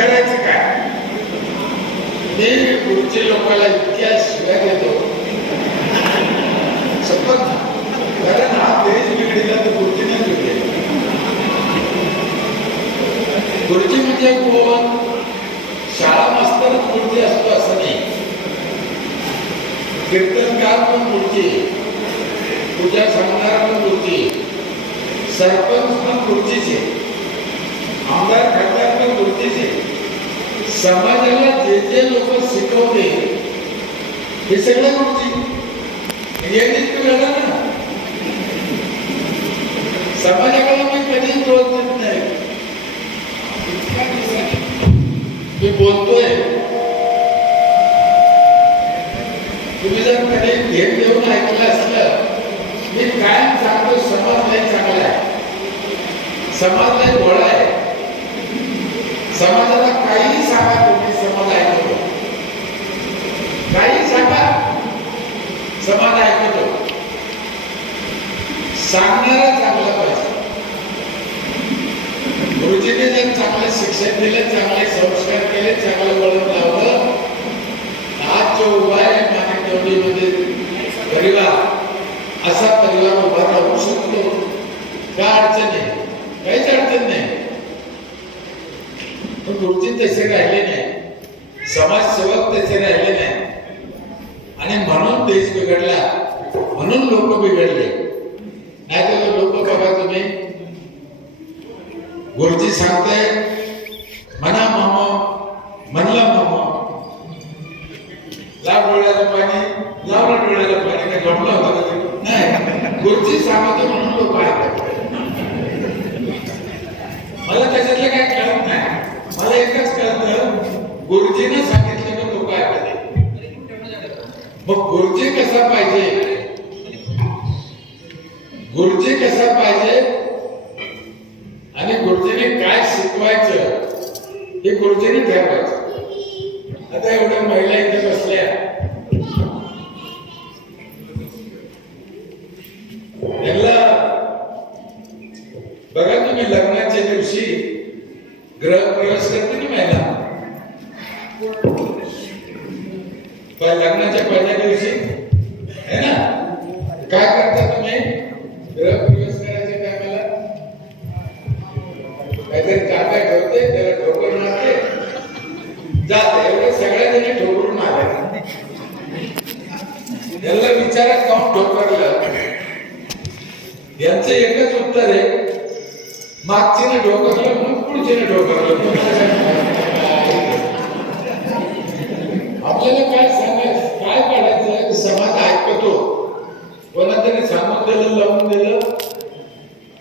विचारायचं काय? मी पुढच्या लोकांना इतक्या शिव्या देतो शपथ, कारण हा देश बिघडला तर गुरुजीने बिघडेल. गुरुजी म्हणजे कोण? शाळा मास्तरच गुरुजी असतो असं नाही. कीर्तनकार पण गुरुजी, पूजा सांगणारा पण गुरुजी, सरपंच पण गुरुजीचे, आमदार खासदार पण गुरुजीचे. समाजाला जे जे लोक शिकवते हे सगळं गुरुजी यांनीच बिघडला ना. समाजाला मी कधी दोष देत नाही. मी बोलतोय, तुम्ही जर कधी भेट देऊन ऐकलं असलं, मी कायम सांगतो समाज लय चांगला आहे, समाज लय भोळा आहे. समाजाला काही सांगा तुम्ही, समाज ऐकतो. काही सांगा, समाज ऐकतो. सांगणारा चांगला पाहिजे. गुरुजीने जर चांगलं शिक्षण दिलं, चांगले संस्कार केले, चांगलं वळण लावलं, आज जो उभा आहे माणिकदेवडीमध्ये परिवार, असा परिवार उभा राहू शकतो. काय अडचण नाही, काहीच अडचण नाही. पण गुरुजी तसे राहिले नाही, समाजसेवक तसे राहिले नाही, आणि म्हणून देश बिघडला, म्हणून लोक बिघडले. नाही तर लोक बघा तुम्ही, गुरुजी सांगताय म्हणा मामा, म्हणला मामा, लाव डोळ्याला पाणी, लावलं डोळ्याला पाणी, काय घडलं होतं का? नाही, गुरुजी सांगतो म्हणून लोक ऐकतात. मला त्याच्यातलं काय कळत नाही. मला एकच कळतं, गुरुजीने सांगितलं लोक ऐकतात. मग गुरुजी कसा पाहिजे, गुरुजी कसा पाहिजे आणि गुरुजीने काय शिकवायचं हे गुरुजीने ठरवायचं. आता एवढ्या महिला इथे बसल्या, यांना बघा तुम्ही, लग्नाच्या दिवशी गृहप्रवेश करते ना महिला, पण लग्नाच्या पहिल्या दिवशी है ना, काय करता तुम्ही? गृहप्रवेश करायच्या टायमाला काहीतरी काका ठेवते, त्याला ठोकर मारते, जाते. एवढे सगळ्या जणी ठोकरून आले. याला विचारात काऊन ठोकरलं? यांचं एकच उत्तर आहे, मागचीने ठोकरलं म्हणून पुढचीने ठोकरलं. आपल्याला काय सांगायचं, काय काढायचं? समाज ऐकतो, कोणातरी सांगून दिलं, लावून दिलं,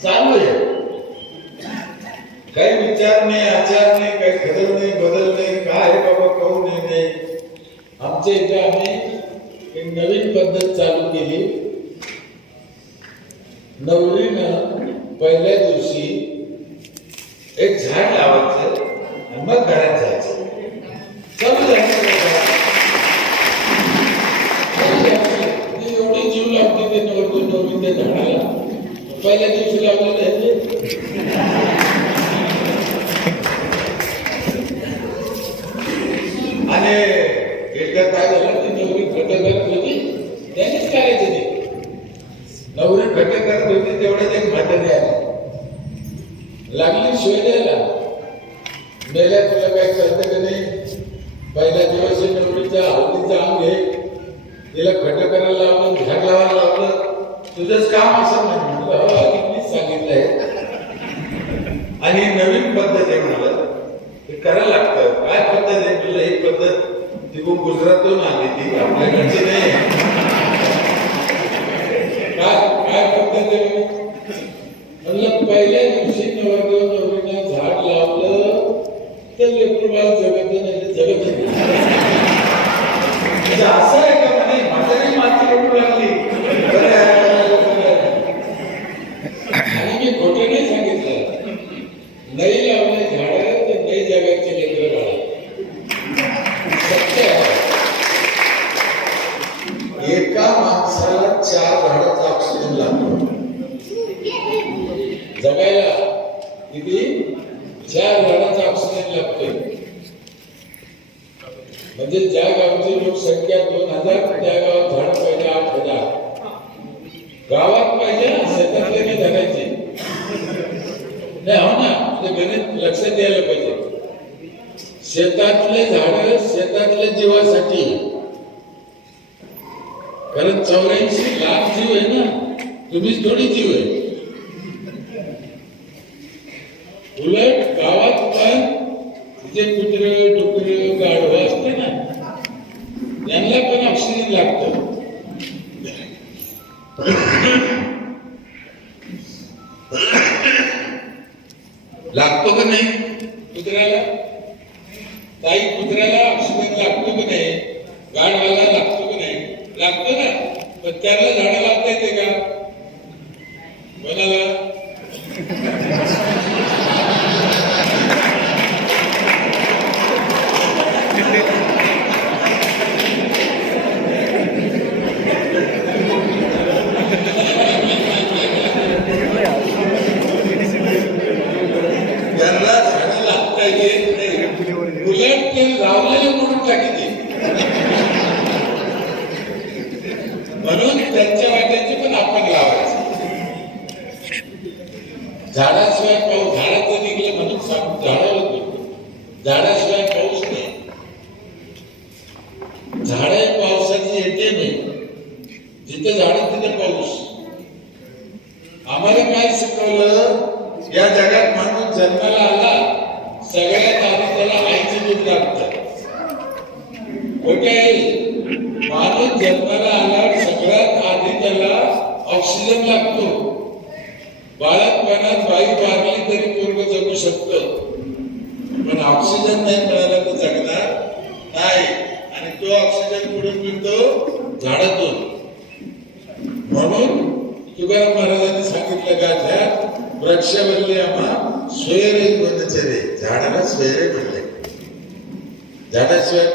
चालू आहे. काही विचार नाही, आचार नाही, काही बदल नाही, बदल नाही. काय बाबा कहू नाही. आमच्या इथे आम्ही एक नवीन पद्धत चालू केली. नवरीनं पहिल्या दिवशी एक झाड लावायचं आणि मग घरात जायचं. चालू जायचं. एवढी जीव लागते ते नवरीच्या झाडाला. पहिल्या दिवशी लावलेलं आहे. आणि एकदा काय झालं, ती नवरी खट करत होती, त्यानेच करायचं ते. नवरी खट करत होती तेवढ्यात एक म्हातारी आली, लागली शिवाय द्यायला. मेल्या तुला काय कळतं का नाही? पहिल्या दिवस नवरीच्या हळदीचा अंग आहे, तिला खट करायला लावलं, झाड लावायला लावलं, तुझंच काम असं म्हणलं. मीच सांगितलंय. आणि नवीन पद्धत आहे म्हणाल, हे करायला लागतं. काय पद्धत आहे? तुला ही पद्धत तिकडून गुजरातून आली, ती आपल्याकडची नाही. काय पद्धत आहे म्हणलं, पहिल्या दिवशी नवरदेव नवरीनं झाड लावलं तर लेकरू बाळ जगत नाही, जगत नाही. असं आहे का? म्हणे म्हातारी माती रडू लागली. आणि मी खोटे नाही सांगितलं. नाही लावले झाड तर नाही जगायचे लेकर बाळ. सत्य आहे. एका माणसाला 4 झाडाचा ऑक्सिजन लागतो जगायला. किती? 4 झाडाचा ऑक्सिजन लागतोय. म्हणजे ज्या गावची लोकसंख्या 2000 त्या गावात झाड पाहिजे 8000. गावात पाहिजे शेतातले नाही झाडायचे नाही. हो ना, म्हणजे गणित लक्षात द्यायला पाहिजे. शेतातले झाड शेतातल्या जीवासाठी, कारण 84 लाख जीव आहे ना, तुम्हीच थोडी जीव आहे. उलट गावात पण जे कुत्रे डुकरे गाढवं असते ना, त्यांना पण ऑक्सिजन लागतं. लागतो का नाही कुत्र्याला? ताई कुत्र्याला ऑक्सिजन लागतो का नाही? गाढवाला लागतो का नाही? लागतो ना. पण त्याला झाडं लावता येते का? कोणाला? त्याला झाडं लागता येत नाही. उलट ते लावलेले म्हणून टाकी. म्हणून त्यांच्या वाट्याची पण आपण लावायचं. झाडाशिवाय पाऊस, झाडाचं निघलं म्हणून झाडाला झाडाशिवाय पाऊस नाही. झाड पावसाची येते नाही. जिथे झाड तिथे पाऊस. आम्हाला काय शिकवलं? या जगात माणूस जन्माला आला, सगळ्यात आधी त्याला आईचं दूध लागतं. माणूस जन्माला आला, सगळ्यात आधी त्याला ऑक्सिजन लागतो. बाळात बाई वारली तरी पूर्ण जगू शकतं, पण ऑक्सिजन नाही मिळाला तर जगणार नाही. आणि तो ऑक्सिजन कुठून मिळतो? झाडातून. म्हणून तुकाराम महाराजांनी सांगितलं का, वृक्षवल्ली आम्हा सोयरे वनचरे, झाडाला सोयरे म्हणले. झाडाशिवाय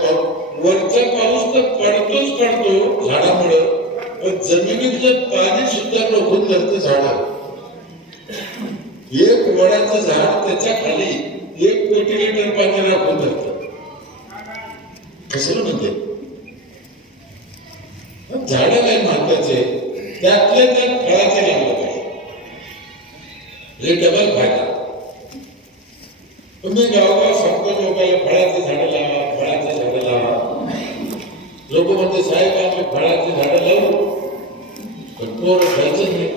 वरचा पाऊस तर पडतोच पडतो झाडामुळं, पण जमिनीतलं पाणी सुद्धा रोखून धरतं झाड. एक वडाचं झाड त्याच्या खाली 1 कोटी लिटर पाणी राखून धरतं. कसं म्हणते? झाडं काय महत्वाचे, त्यातल्या त्यात फळाचे लावलं पाहिजे. हे डबल फायदा. तुम्ही गावगाव सांगतो लोकांना फळाचे झाडं लावा, फळाचे झाडं लावा. लोक म्हणते साहेब आम्ही फळाची झाडं लावू, पण पोरं खायचं नाही.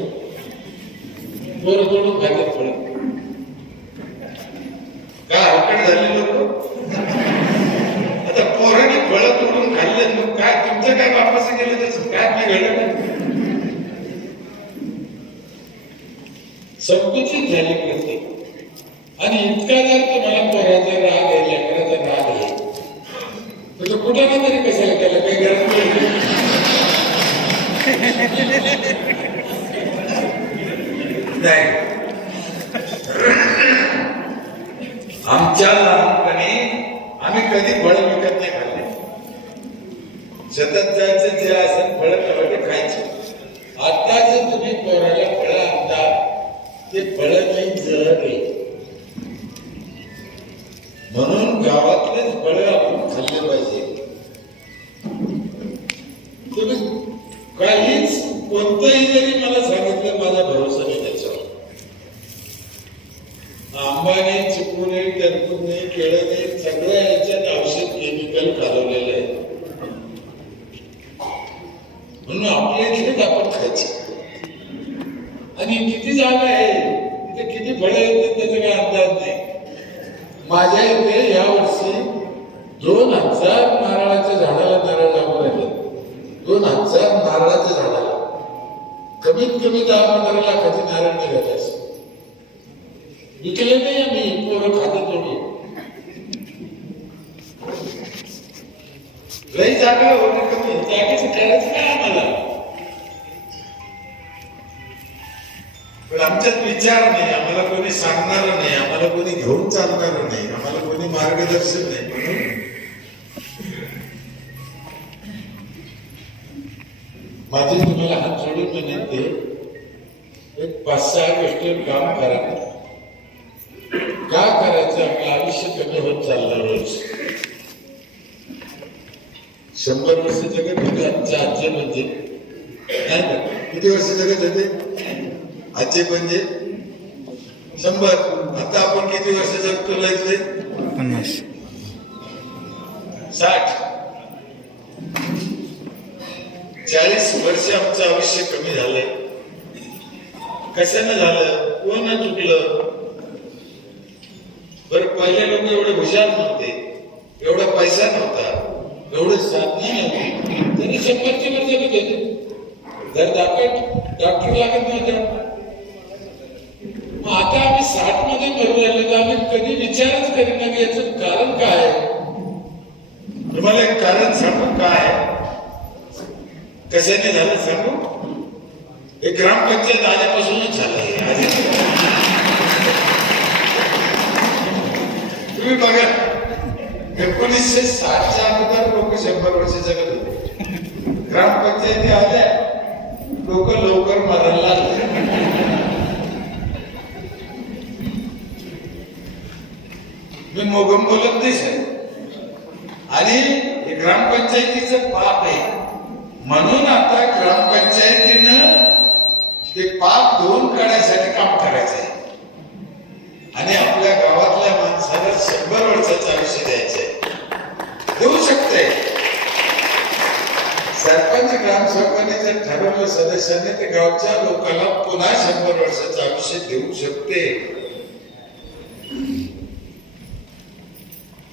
पोरं तोडून खातात फळ. का हलकट झाले लोक? आता पोरांनी फळं तोडून खाल्ले, मग काय तुमचं काय वापस गेलं त्याचं काय नाही घडलं? संकुचित झाली प्रत्येक. आणि इतका जर तुम्हाला पोराचा राग आहे, लेकराचा राग आहे, तर तो कुठं ना तरी कशाला केला? काही गरज नाही. आमच्या लहानपणी आम्ही कधी फळ विकत नाही खाल्ले. शेतात जायचं, जे असेल फळ ते खायचे. आता जर तुम्ही पोराला फळ आणता, ते फळ नाही जर आहे. म्हणून गावातलेच फळ आपण खाल्ले पाहिजे. तुम्ही काहीच कोणतंही जरी मला सांगितलं, माझा भरोसा नाही त्याच्यावर. आंबाने, चिकूने, टरबूजने, केळने, सगळ्या याच्यात औषध केमिकल घालवलेलं आहे. म्हणून आपल्या इथेच आपण खायचे. आणि किती जागा आहे तिथे किती फळं येतात त्याचा काही अंदाज नाही. माझ्या इथे या वर्षी 2000 नारळाच्या झाडाला नारळ लागू राहिले. 2000 नारळाच्या झाडाला कमीत कमी 10-15 लाखाचे नारळ निघाले. असं विकले नाही आम्ही, पोरं खाते तोडून. लई जागा होती कमी, जागेचं करायचं काय आम्हाला? पण आमच्यात विचार नाही, आम्हाला कोणी सांगणार नाही, आम्हाला कोणी घेऊन चालणार नाही, आम्हाला कोणी मार्गदर्शन नाही. म्हणून माझी तुम्हाला हात जोडून विनंती, एक 5-6 गोष्टीवर काम करा. का करायचं? आपलं आयुष्य कमी होत चाललं रोज. 100 वर्ष जगत होते आमच्या आजी म्हणजे, नाही का? किती वर्ष जगत होते आजी म्हणजे? 100. आता आपण किती वर्ष जगतो लाईतले? 50. 60. 40 वर्ष आमचं आयुष्य कमी झालंय. कशानं झालं? कोण चुकलं? बरं, पहिले लोक एवढे हुशार नव्हते, एवढा पैसा नव्हता, एवढे साधने नव्हती, तरी 100ची वर्ष जगत होते. जर डॉक्टर लागत नव्हता. मग आता आम्ही 60 मध्ये मरू राहिलो तर आम्ही कधी विचारच करीत नाही याचं कारण काय आहे. तुम्हाला एक कारण सांगू काय कशाने झालं सांगू? हे ग्रामपंचायत आल्यापासूनच झालंय. तुम्ही बघा 1960च्या अगोदर लोक 100 वर्ष जगत होते. ग्रामपंचायती आल्या, लोक लवकर मरायला लागले. मी मोगम बोलत नाही सर. आणि हे ग्रामपंचायतीचं पाप आहे. म्हणून आता ग्रामपंचायतीनं ते पाप धुवून काढण्यासाठी काम करायचं आहे. आणि आपल्या गावातल्या माणसाला 100 वर्षाचं आयुष्य द्यायचंय. देऊ शकते. सरपंच ग्रामसभेने जर ठरवलं सदस्यांनी ते गावच्या लोकांना पुन्हा 100 वर्षाचं आयुष्य देऊ शकते.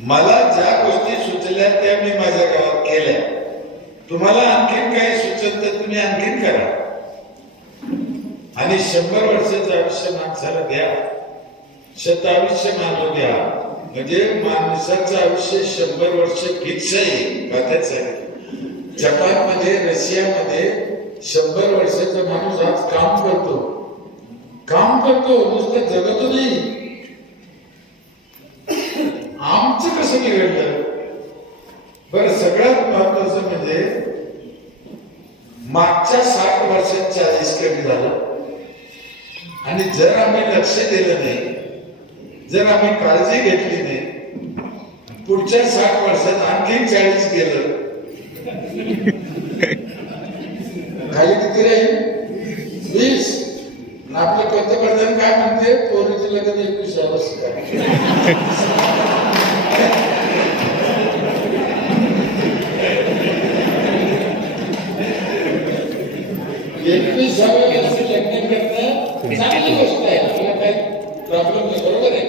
मला ज्या गोष्टी सुचल्या त्या मी माझ्या गावात केल्या. तुम्हाला आणखीन काही सुचत तर तुम्ही आणखीन करा. आणि 100 वर्षाचं आयुष्य माणसाला द्या. शतायुष्य मानू द्या. म्हणजे माणसाचं आयुष्य 100 वर्ष फिक्स आहे. कथाच आहे. जपानमध्ये, रशियामध्ये 100 वर्षाचा माणूस आज काम करतो, नुसतं जगतो नाही. आमचं कसं बिघडलं? बरं, सगळ्यात महत्वाचं म्हणजे मागच्या 60 वर्षात 40 कमी झालं. आणि जर आम्ही लक्ष दिलं नाही, जर आम्ही काळजी घेतली नाही, पुढच्या 60 वर्षात आणखी 40 गेलं. खाली किती राहील? 20. आपले पंतप्रधान काय म्हणते? पोरीचे लग्न 21 वर्ष. 21व्या वर्षी लग्न करणं चांगली गोष्ट आहे. आपल्याला काही प्रॉब्लेम नाही, बरोबर आहे.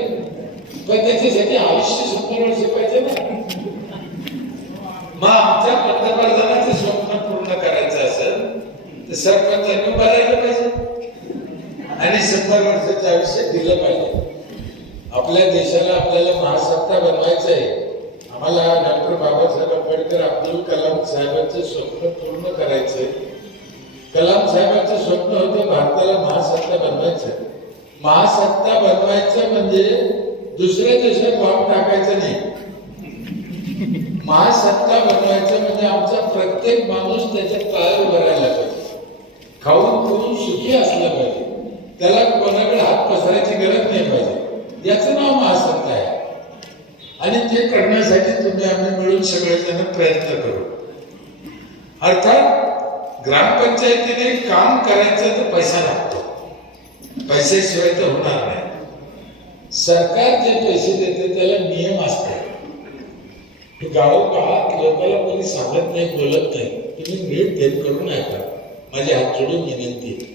पण त्याच्यासाठी आयुष्य 100 वर्ष पाहिजे ना. मग आमच्या पंतप्रधानाचं स्वप्न पूर्ण करायचं असेल तर सरपंचांनी बघायला पाहिजे आणि 100 वर्षाचं आयुष्य दिलं पाहिजे. आपल्या देशाला आपल्याला महासत्ता बनवायचं आहे. आम्हाला डॉक्टर बाबासाहेब आंबेडकर, अब्दुल कलाम साहेबांचं स्वप्न पूर्ण करायचंय. कलाम साहेबांचं स्वप्न होतं भारताला महासत्ता बनवायचं. महासत्ता बनवायचं म्हणजे दुसऱ्या देशात बॉम्ब टाकायचं नाही. महासत्ता बनवायचं म्हणजे आमचा प्रत्येक माणूस त्याच्या पायावर भरायला पाहिजे. खाऊन पिऊन सुखी असला पाहिजे. त्याला कोणाकडे हात पसरायची गरज नाही पाहिजे. याचं नाव महासत्ता आहे. आणि ते करण्यासाठी तुम्ही आम्ही मिळून सगळेजण प्रयत्न करू. अर्थात ग्रामपंचायतीने काम करायचं तर पैसा लागतो. पैशाशिवाय तर होणार नाही. सरकार जे पैसे देते त्याला नियम असतात. गावोगावात लोकांना कोणी सांगत नाही, बोलत नाही. तुम्ही नीट घेत करून ऐका. माझी हात जोडून विनंती आहे.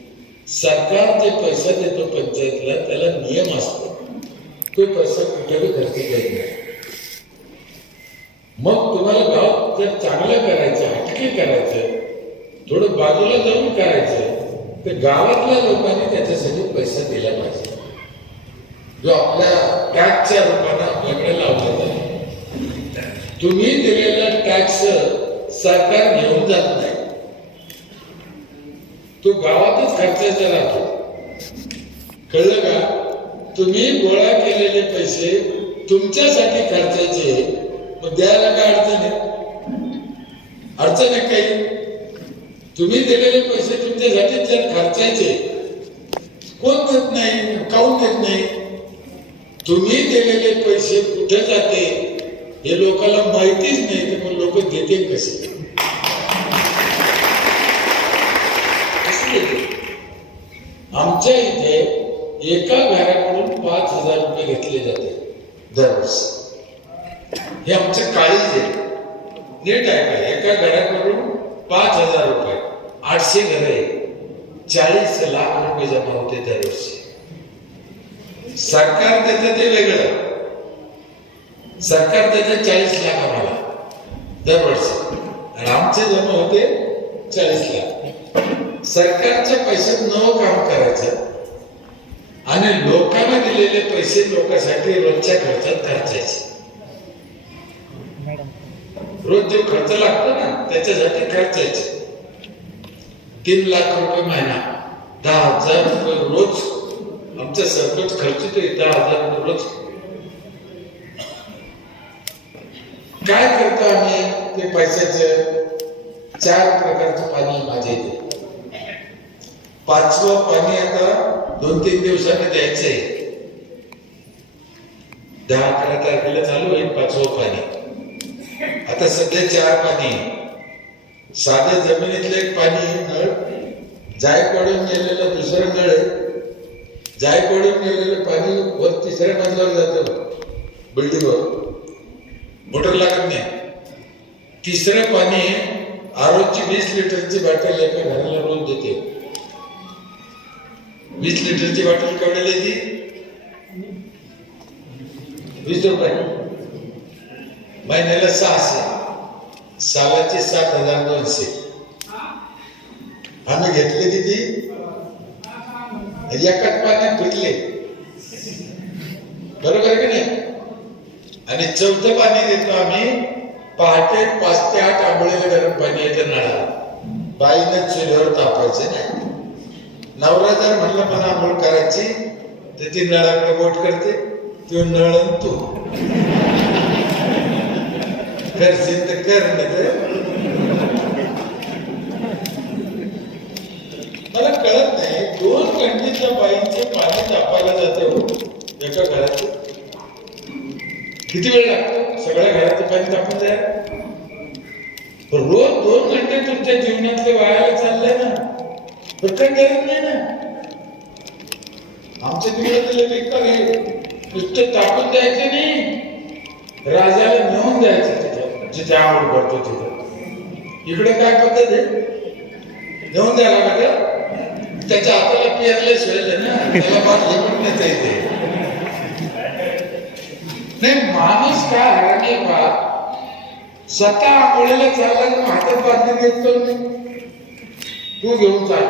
सरकार जे पैसा देतो पंचायतीला त्याला नियम असतो. तो पैसा कुठेही खर्च करत नाही. मग तुम्हाला गाव जर चांगलं करायचं, हटके करायचं, थोडं बाजूला जाऊन करायचं तर गावातल्या लोकांनी त्याच्यासाठी पैसा दिला पाहिजे. जो आपल्या टॅक्सच्या रूपाने आपल्याकडे लावला जातो. तुम्ही दिलेला टॅक्स सरकार घेऊन जात नाही. तो गावातच खर्चाचा राहतो. कळलं का? तुम्ही गोळा केलेले पैसे तुमच्यासाठी खर्चाचे. मग द्यायला काय अडचण आहे? अडचण आहे काही? तुम्ही दिलेले पैसे तुमच्यासाठी जर खर्चाचे, कोण देत नाही? काऊन देत नाही? तुम्ही दिलेले पैसे कुठे जाते हे लोकांना माहितीच नाही. लोक देते कसे आमच्या इथे एका घराकडून 5,000 रुपये घेतले जाते दरवर्षी. हे आमचं काळीज आहे, नीट आहे का? एका घराकडून 5,000 रुपये, 800 घर आहे, 40 लाख रुपये जमा होते दरवर्षी. सरकार त्याचं ते वेगळं, सरकार त्याचं 40 लाख आम्हाला दरवर्षी आणि आमचे जमा होते 40 लाख. सरकारच्या पैशात नवं काम करायचं आणि लोकांना दिलेले पैसे लोकांसाठी रोजच्या खर्चात खर्चायचे. रोज जो खर्च लागतो ना त्याच्यासाठी खर्चायचे. 3 लाख रुपये महिना, 10,000 रुपये रोज आमचा सरपंच खर्च होते. 10,000 रुपये रोज. काय करतो आम्ही ते पैशाचं? 4 प्रकारचं पाणी माझ्या इथे. 5वं पाणी आता 2-3 दिवसांनी द्यायचंय. 10-11 तारखेला चालू होईल 5वं पाणी. आता सध्या 4 पाणी. साध्या जमिनीतलं एक पाणी नळ, जाय पडून गेलेलं दुसरं नळ, जाय पडून गेलेलं पाणी वर 3ऱ्या मजल्यावर जातं बिल्डिंगवर, मोटर लागत नाही. 3रं पाणी आरोची 20 लिटरची बॉटल एका घराला रोज देते. 20 लिटरची बॉटल केवढ्याला येते? 20 रुपये. महिन्याला 600, सालाचे 7,200. आम्ही घेतले किती? एकाच पाण्यात पिकले, बरोबर आहे की नाही? आणि 4थं पाणी देतो आम्ही पहाटे 5 ते 8 आंघोळीला गरम पाणी येतं नळाला. बाईनं चुलीवर तापायचं नाही. नवरा जर म्हणलं मला आंघोळ करायची तर ती नळाकडे बोट करते, तो नळ तू करशील तर कर. मला कळत नाही 2 घंटेच्या बाईचे पाणी तापायला जाते एका घरात किती वेळ लागतो? सगळ्या घराचं पाणी तापून जायला रोज 2 घंटे तुमच्या जीवनातले वायाला चाललंय ना, तर काही गरज नाही ना. आमच्या तिकडे नुसतं तापून द्यायचं नाही, राजाला नेऊन द्यायचं तिथं जिथे आवड करतो तिथं. इकडे काय पद्धत आहे? नेऊन द्यायला का? त्याच्या हाताला पियारले शिवाय ना त्याला बाटली पण नेता येते. नाही माणूस काय हरणे बा, स्वतः आंघोळीला चालला तर हातात बाटली घेतो तू घेऊन चाल.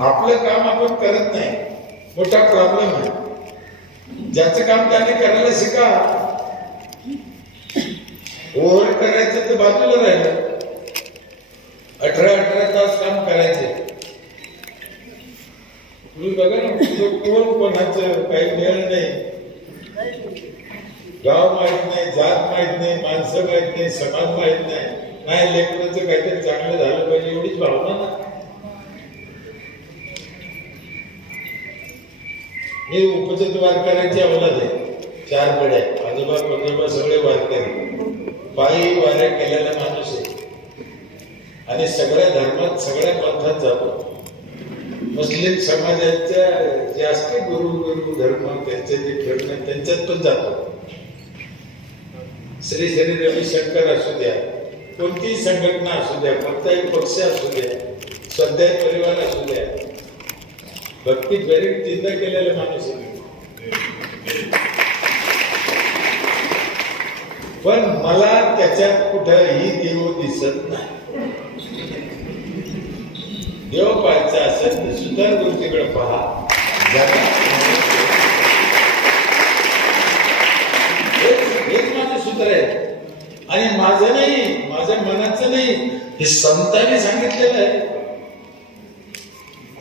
आपलं काम आपण करत नाही, मोठा प्रॉब्लेम आहे. ज्याचं काम त्याने करायला शिका. ओव्हर करायचं तर बाजूला राहिलं. 18 तास काम करायचे. तुम्ही बघा ना, कोण कोणाचं काही मिळेल नाही. गाव माहित नाही, जात माहित नाही, माणसं माहित नाही, समाज माहित नाही. नाही लेकराचं काहीतरी चांगलं झालं पाहिजे एवढीच भावना ना. मी उपजत वारकऱ्यांची अवलाद आहे. 4 पिढ्या, आजोबा पंजोबा सगळे वारकरी. पायी वाऱ्या केलेला माणूस आहे आणि सगळ्या धर्मात सगळ्या पंथात जातो. मुस्लिम समाजाच्या जे असते गुरु धर्म त्यांचे जे खेळणे त्यांच्यात पण जातो. श्री रविशंकर असू द्या, कोणतीही संघटना असू द्या, कोणताही पक्ष असू द्या, स्वाध्याय परिवार असू द्या, भक्ती फेरीत चिंता केलेला माणूस आहे. पण मला त्याच्यात कुठेही देव दिसत नाही. देव पाहायचा असेल तर सुधार गोष्टीकडे पहा. हेच माझं सूत्र आहे. आणि माझं नाही, माझ्या मनाचं नाही, हे संतांनी सांगितलेलं आहे.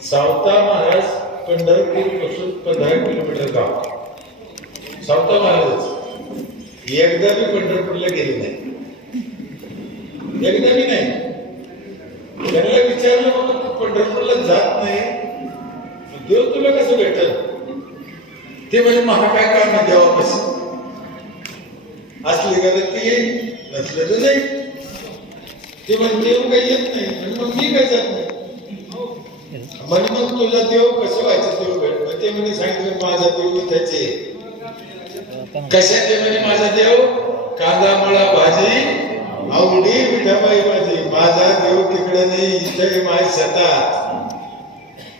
सावता महाराज पंढरपूर पासून 15 किलोमीटर गाव. सावता महाराज एकदा मी पंढरपूरला गेले नाही, एकदा मी नाही. त्यांना विचारलं बाबा तू पंढरपूरला जात नाही, देव तुला कसं भेटल? ते म्हणजे महा काय काम आहे देवापासून. असली गरज ती येईल, नसलं तर नाही. ते म्हणजे देव काही येत नाही आणि मग मी काय जात नाही. म्हणजे मग तुझा देव कसं व्हायचं देव भेट ते म्हणे सांगितलं माझा देव इथेच. कशाचे म्हणे माझा देव? कांदा मुळा भाजी आवडी विठाबाई भाजी. माझा देव तिकडे नाही, इथे माझ्या शेतात.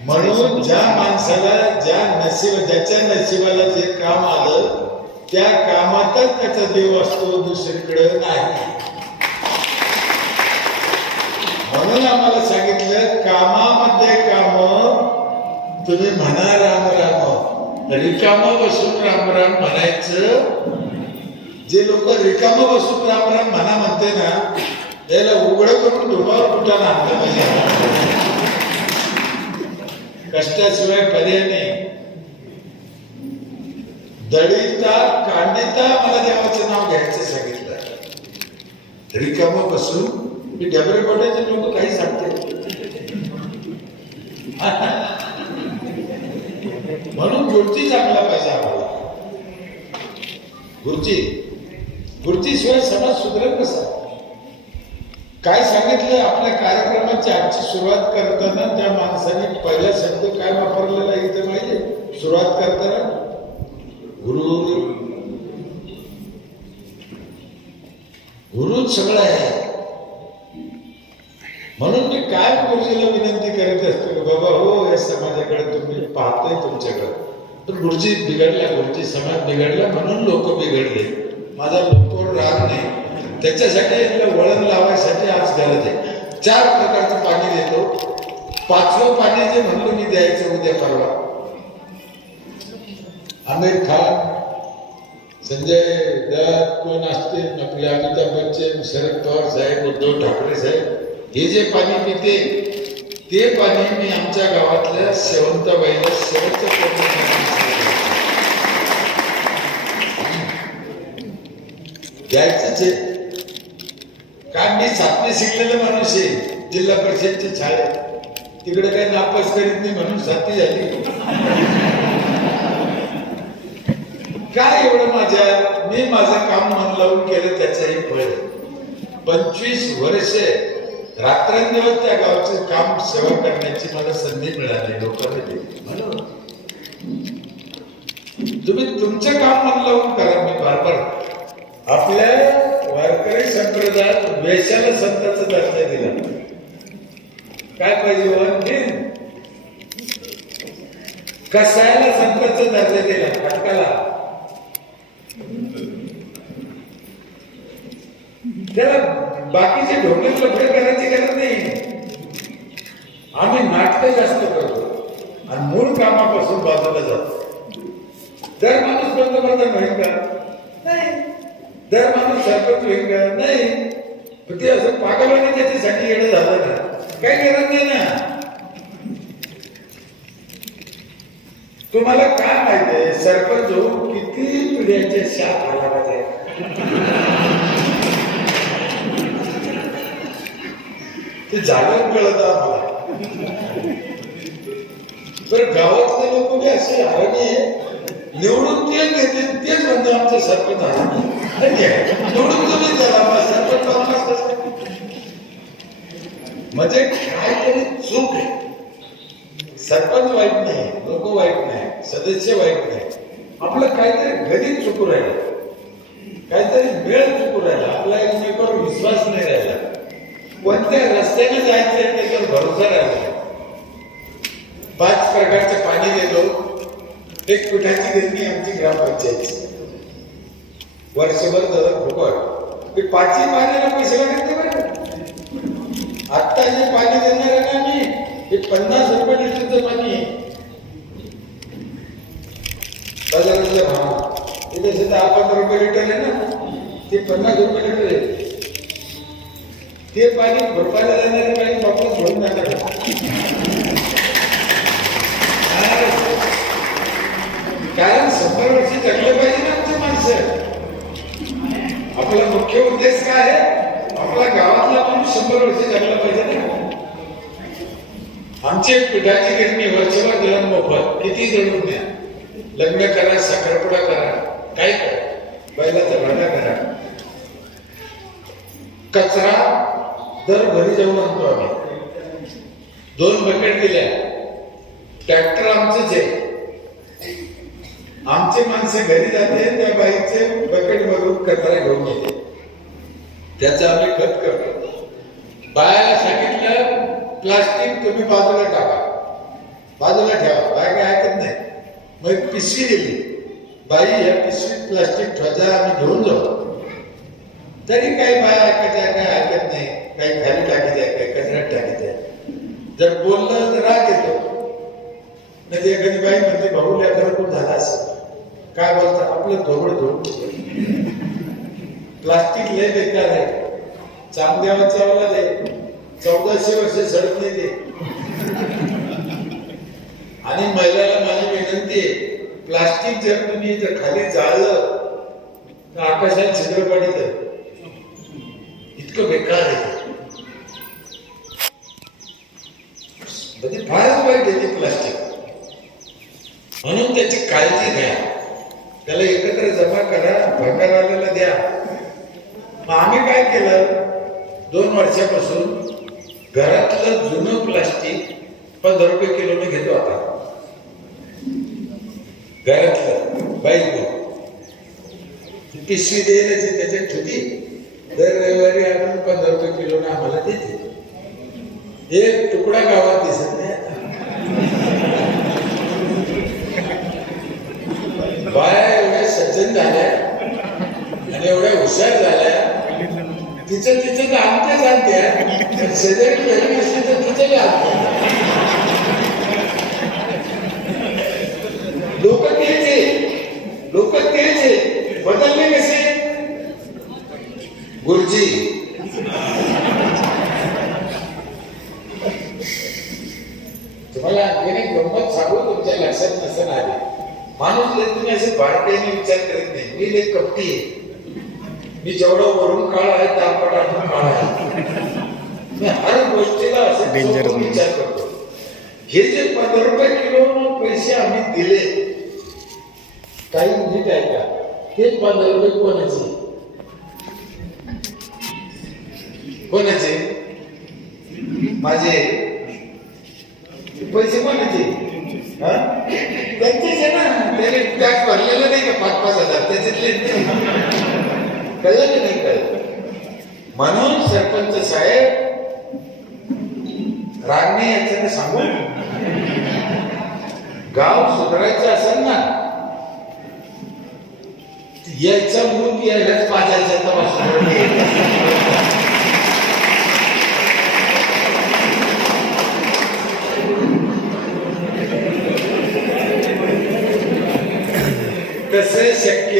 म्हणून ज्या माणसाला ज्याच्या नशिबाला जे काम आलं त्या कामातच त्याचा देव असतो, दुसरीकडे नाही. म्हणून आम्हाला सांगितलं कामामध्ये काम तुम्ही म्हणा राम राम, रिकाम बसून राम राम म्हणायचं. जे लोक रिकाम बसून राम राम म्हणा म्हणते ना त्याला उघड करून डोबावर कुठाने आणलं पाहिजे. कष्टाशिवाय पर्याय नाही. दळीता कांडिता मला देवाचं नाव घ्यायचं सांगितलं. रिकाम बसून मी डबरे पटायचे लोक काही सांगते. म्हणून गुरुजी चांगला पाहिजे आम्हाला. गुरुजी शिवाय समाज सुधारेल कसा? काय सांगितलं आपल्या कार्यक्रमाची आजची सुरुवात करताना त्या माणसाने पहिला शब्द काय वापरलेला आहे इथे माहिती? सुरुवात करताना गुरुच सगळं आहे. म्हणून मी काय गुरुजीला विनंती करीत असतो की बाबा हो या समाजाकडे तुम्ही पाहताय तुमच्याकडे, तर गुरुजी बिघडला, गुरुजी समाज बिघडला म्हणून लोक बिघडले. माझा लोकांवर राग नाही. त्याच्यासाठी याला वळण लावायसाठी आज गरज आहे. 4 प्रकारचं पाणी देतो. 5वं पाणी जे म्हणलो मी द्यायचं उद्या परवा. आमिर खान, संजय दत्त कोण असतील आपले, अमिताभ बच्चन, शरद पवार साहेब, उद्धव ठाकरे साहेब हे जे पाणी पिते ते पाणी मी आमच्या गावातल्या शेवंताबाईला शेवटचं द्यायचंच आहे. कारण मी 7वी शिकलेला माणूस आहे. जिल्हा परिषदची शाळेत तिकडे काही नापास करीत नाही म्हणून 7वी झाली. काय एवढं मी माझं काम मन लावून केलं त्याचंही फळ. 25 वर्षे रात्रंदिवस त्या गावचे काम सेवा करण्याची मला संधी मिळाली. लोकांनी दिली. म्हणून तुम्ही तुमचं काम मन लावून करा. मी बार आपल्या वारकरी संप्रदायात वेशाला संतांचा दर्जा दिला. काय पाहिजे वनखीन? कसायला संतांचा दर्जा दिला. खटकाला त्याला बाकीचे ढोंगे लफडे करायची गरज नाही. आम्ही नाटक जास्त करतो आणि मूळ कामापासून बाजूला जातो. दर माणूस पंतप्रधान होईल का? नाही. दर माणूस सरपंच होईल का? नाही. ते असं पागलाने त्याच्यासाठी येणं झालं ना, काही गरज नाही ना. तुम्हाला काय माहितीये सरपंच होऊन किती पिढ्यांच्या शाप आला पाहिजे? ते जाणून कळत आम्हाला. तर गावातले लोक बी असे हरणी निवडून तेच घेते, तेच म्हणतो आमचं सरपंच हरणी. निवडून तुम्ही त्याला सरपंच म्हणजे काहीतरी चूक आहे. सरपंच वाईट नाही, लोक वाईट नाही, सदस्य वाईट नाही. आपलं काहीतरी गणित चुकू राहिलं, काहीतरी वेळ चुकू राहिला, आपला एकमेकावर विश्वास नाही राहिला, कोणत्या रस्त्याने जायचं त्याच्यावर भरोसा राहिला. 5 प्रकारचं पाणी देतो. एक पिठाची गिरणी आमची ग्रामपंचायत वर्षभर जरा फुकट. 5ही पाण्याला पैसे लागत नाही बरं. आत्ता जे पाणी देणार आहे ना मी, हे 50 रुपये लिटरचं पाणी आहे बाजारातल्या भावात. ते तसे 10-15 रुपये लिटर आहे ना, ते 50 रुपये लिटर आहे. ते पाणी भरपायला जाणारे पाणी वापस घेऊन जाणार. कारण 100 वर्ष जगले पाहिजे ना आमचे माणसं. आपला मुख्य उद्देश काय आहे? आपल्या गावातला माणूस 100 वर्ष जगला पाहिजे ना. आमची पिठाची गिरणी वर्षभर दळण मोफत, किती दळून द्या. लग्न करा, साखरपुडा करा, काय करा, बैलाचा भांडा करा, कचरा दर घरी जाऊन आणतो आम्ही. 2 बकेट दिल्या. ट्रॅक्टर आमचंच आहे. आमचे माणसं घरी जाते, त्या बाईचे बकेट भरून कचरा घेऊन येते. त्याचं आम्ही खत करतो. बायाला सांगितलं प्लास्टिक तुम्ही बाजूला टाका, बाजूला ठेवा. बाय काय ऐकत नाही. मग पिशवी दिली. बाई या पिशवीत प्लास्टिक ठेवा, आम्ही घेऊन जाऊ. तरी काही बाया ऐकायच्या, काय ऐकत नाही. काही खाली टाकी द्या, काही कचऱ्यात टाकी द्या. जर बोललं तर राग येतो. नाही ते एखादी बाई म्हणजे भाऊ लेकर खूप झाला असं काय बोलतात, आपलं थोबड धुवून प्लास्टिक लय बेकार आहे. चांगदेवा चावला दे 1400 वर्ष सडत नाही ते. आणि महिलाला माझी विनंती आहे, प्लास्टिक जर तुम्ही जर खाली जाळलं तर आकाशात छिद्र पडित. इतकं बेकार आहे म्हणजे फारच वाईट आहे ते प्लास्टिक. म्हणून त्याची काळजी घ्या. त्याला एकत्र जमा करा, भंगारवाल्याला द्या. मग आम्ही काय केलं, 2 वर्षापासून घरातलं जुनं प्लास्टिक 15 रुपये किलोने घेतो. आता घरातलं बाईक पिशवी द्यायला त्याच्यात ठेवती. दर रविवारी आणून 15 रुपये किलोने आम्हाला देते. एक तुकडा गावात दिसत नाही. बाया एवढ्या सज्जन झाल्या आणि एवढ्या हुशार झाल्या, तिचं तर आणत्या शेजारी घरी नसली तर तिचं आणते. लोक तेच बदलले कसे. गुरुजी तुम्हाला आणखीन एक गंमत सांगू, तुमच्या लक्षात नसेल आली. माणूस लय तुम्ही असे बारकाईने विचार करीत नाही. मी लय कपटी आहे. मी जेवढं वरून काळ आहे त्यापटातून काळ आहे. मी हर गोष्टीला असे विचार करतो. हे जे 15 रुपये किलो पैसे आम्ही दिले, काही नीट आहे का, हे 15 रुपये कोणाचे कोणाचे माझे पैसे कोणाचे? त्यांचेच आहे ना. त्याने टॅक्स भरलेला नाही का 5-5 हजार, त्याच्यातले कळलं की नाही कळलं. म्हणून सरपंच साहेब रागणे यांच्याकडे सांगून गाव सुधारायचं असेल ना, यायचा मूळ यायलाच पाजायचा. तसे शक्य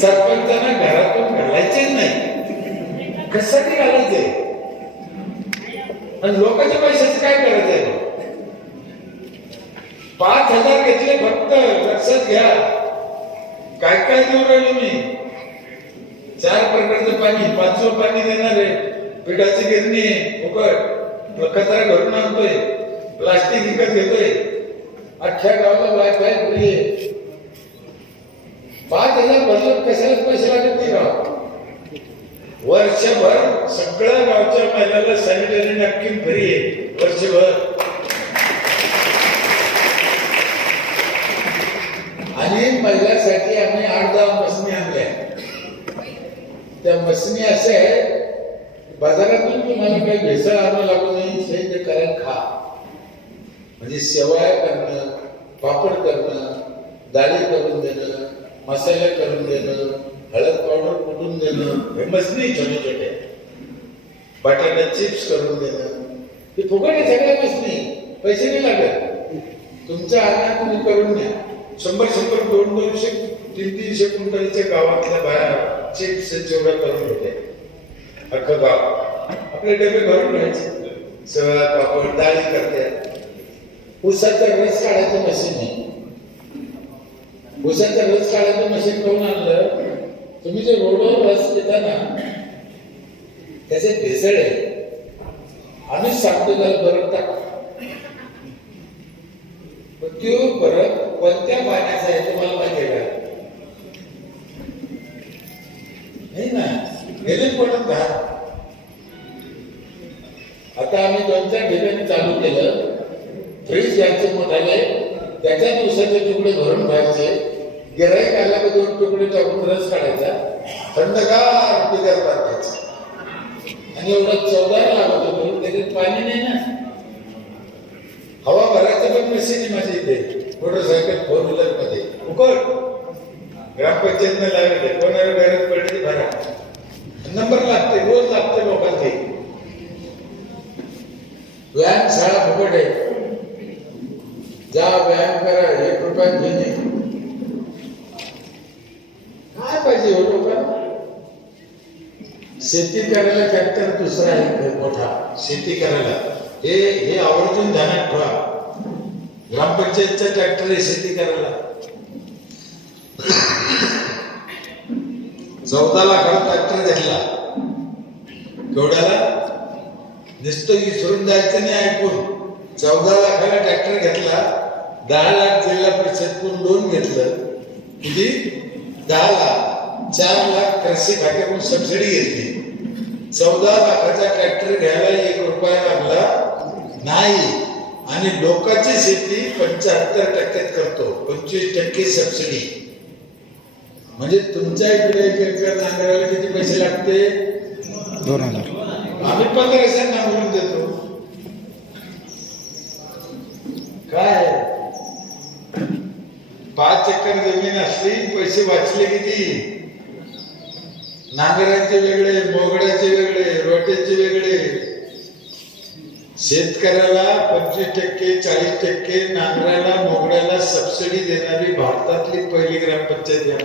सरपंचांना घरातून घालायचेच नाही. कशासाठी घालायचे आणि लोकांच्या पैशाचं काय करायचंय? 5,000 घेतले फक्त. लक्षात घ्या काय काय देऊ राहिलो मी. 4 प्रकारचं पाणी, 5वं पाणी देणार आहे. पिठाची गिरणी फुकट, कचरा घरून आणतोय, प्लास्टिक विकत घेतोय. अख्ख्या गावाला वायफाय फ्री आहे. 5,000 भरलं कशाला पैसे लागत नाही गाव. वर्षभर सगळ्या गावच्या महिलाला सॅनिटरी नॅपकिन फ्री आहे वर्षभर. आणि महिलांसाठी आम्ही 8-10 मशनी आणल्या. त्या मशनी असे आहे, बाजारातून तुम्हाला काही भेसळ आणावं लागू नाही. ते करायला खा. म्हणजे शेवया करणं, पापड करणं, डाळी करून देणं, मसाले करून देणं, हळद पावडर कुटून देणं, हे मशनी छोटे छोटे. बटाटा चिप्स करून देणं, ते फुकट आहे. सगळ्या मशनी, पैसे नाही लागत. तुमच्या आणा तुम्ही करून द्या. 100-100, 200-200, 300 क्विंटलच्या गावातल्या बाया चिप्स जेवढा करून घेते. अख्खं गाव आपले डबे भरून घ्यायचे. सगळा पापड डाळी करते. ऊसाचा रस काढायचं मशीन आहे. ऊसाचा रस काढायचं मशीन करून आणलं. तुम्ही जे रोडवर रस देता ना, त्याचे भेसळ आहे. आम्हीच सांगतो त्याला बरं टाका. तो परत कोणत्या पाण्याचा आहे तुम्हाला माहिती आहे का? नाही ना. गेलेच पडत का? आता आम्ही 2-4 ठिकाणी चालू केलं, फ्रीज घ्यायचे मोठाले, त्याच्यात उसाचे तुकडे भरून खायचे, गिराईक आला की 2 तुकडे टाकून रस काढायचा, थंडगार पिकात टाकायचा. आणि एवढा चवदार लागत होतो, त्याच्यात पाणी नाही ना, हवा भरायचं पण मशीन आहे माझ्या इथे मोटरसायकल 4 व्हीलर मध्ये. उकड ग्रामपंचायतनं लावले, कोणाला गरज पडली भरा, नंबर लागते, रोज लागते लोकांचे. व्यायाम शाळा फुकट आहे, जा व्यायाम करा, 1 रुपयात घेणे. काय पाहिजे हो लोकांना? शेती करायला ट्रॅक्टर दुसरा आहे मोठा, शेती करायला हे आवर्जून ध्यानात ठेवा. ग्रामपंचायतचा ट्रॅक्टर आहे शेती करायला. 14 लाखाला ट्रॅक्टर घेतला. केवढ्याला? नुसतं विसरून जायचं नाही ऐकून. 14 लाखाला ट्रॅक्टर घेतला. 10 लाख जिल्हा परिषदकडून लोन घेतलं. किती? 10 लाख. 4 लाख कृषी खात्याकडून सबसिडी घेतली. 14 लाखाचा ट्रॅक्टर घ्यायला 1 रुपया लागला नाही. आणि लोकांची शेती 75% करतो, 25% सबसिडी. म्हणजे तुमच्या इकडे 1 एकर नांगरायला किती पैसे लागते? 2000. आम्ही 1500 नांगरून देतो. काय 5 एकर जमीन असली, पैसे वाचले किती? नांगराचे वेगळे, मोगड्याचे वेगळे, रोट्याचे वेगळे. शेतकऱ्याला 25%, 40% नांगराला, मोगड्याला सबसिडी देणारी भारतातली पहिली ग्रामपंचायत आहे.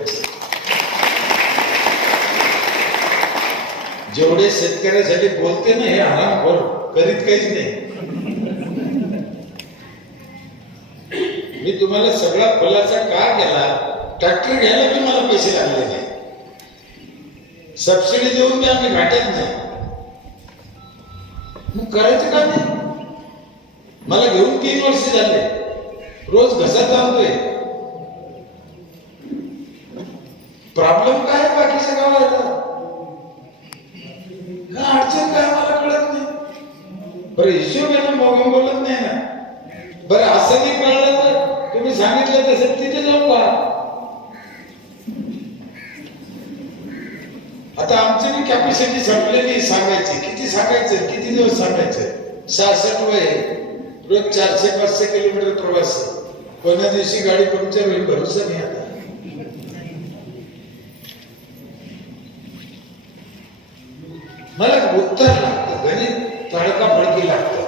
जेवढे शेतकऱ्यासाठी बोलते ना हे हरामखोर, करीत काहीच नाही. मी तुम्हाला सगळा खुलासा का केला? ट्रॅक्टर घ्यायला तुम्हाला पैसे लागले नाही, सबसिडी देऊन मी आम्ही घाट्यात नाही. मग करायचं का नाही? मला घेऊन 3 वर्ष झाले, रोज घसत आणतोय. प्रॉब्लेम काय आहे बाकीच्या गावाला? का अडचण काय मला कळत नाही. बरं हिशोबाने मग बोलत नाही ना. बरं असं नाही कळलं तर तुम्ही सांगितलं तसं तिथे जाऊ का? आता आमची मी कॅपॅसिटी संपलेली सांगायची. किती सांगायचं? किती दिवस सांगायचं? 66 वय, रोज 400-500 किलोमीटर प्रवास. कोण्या दिवशी गाडी पंक्चर होईल भरोसा नाही. आता मला उत्तर लागतं, गणित तडकाफडकी लागतं,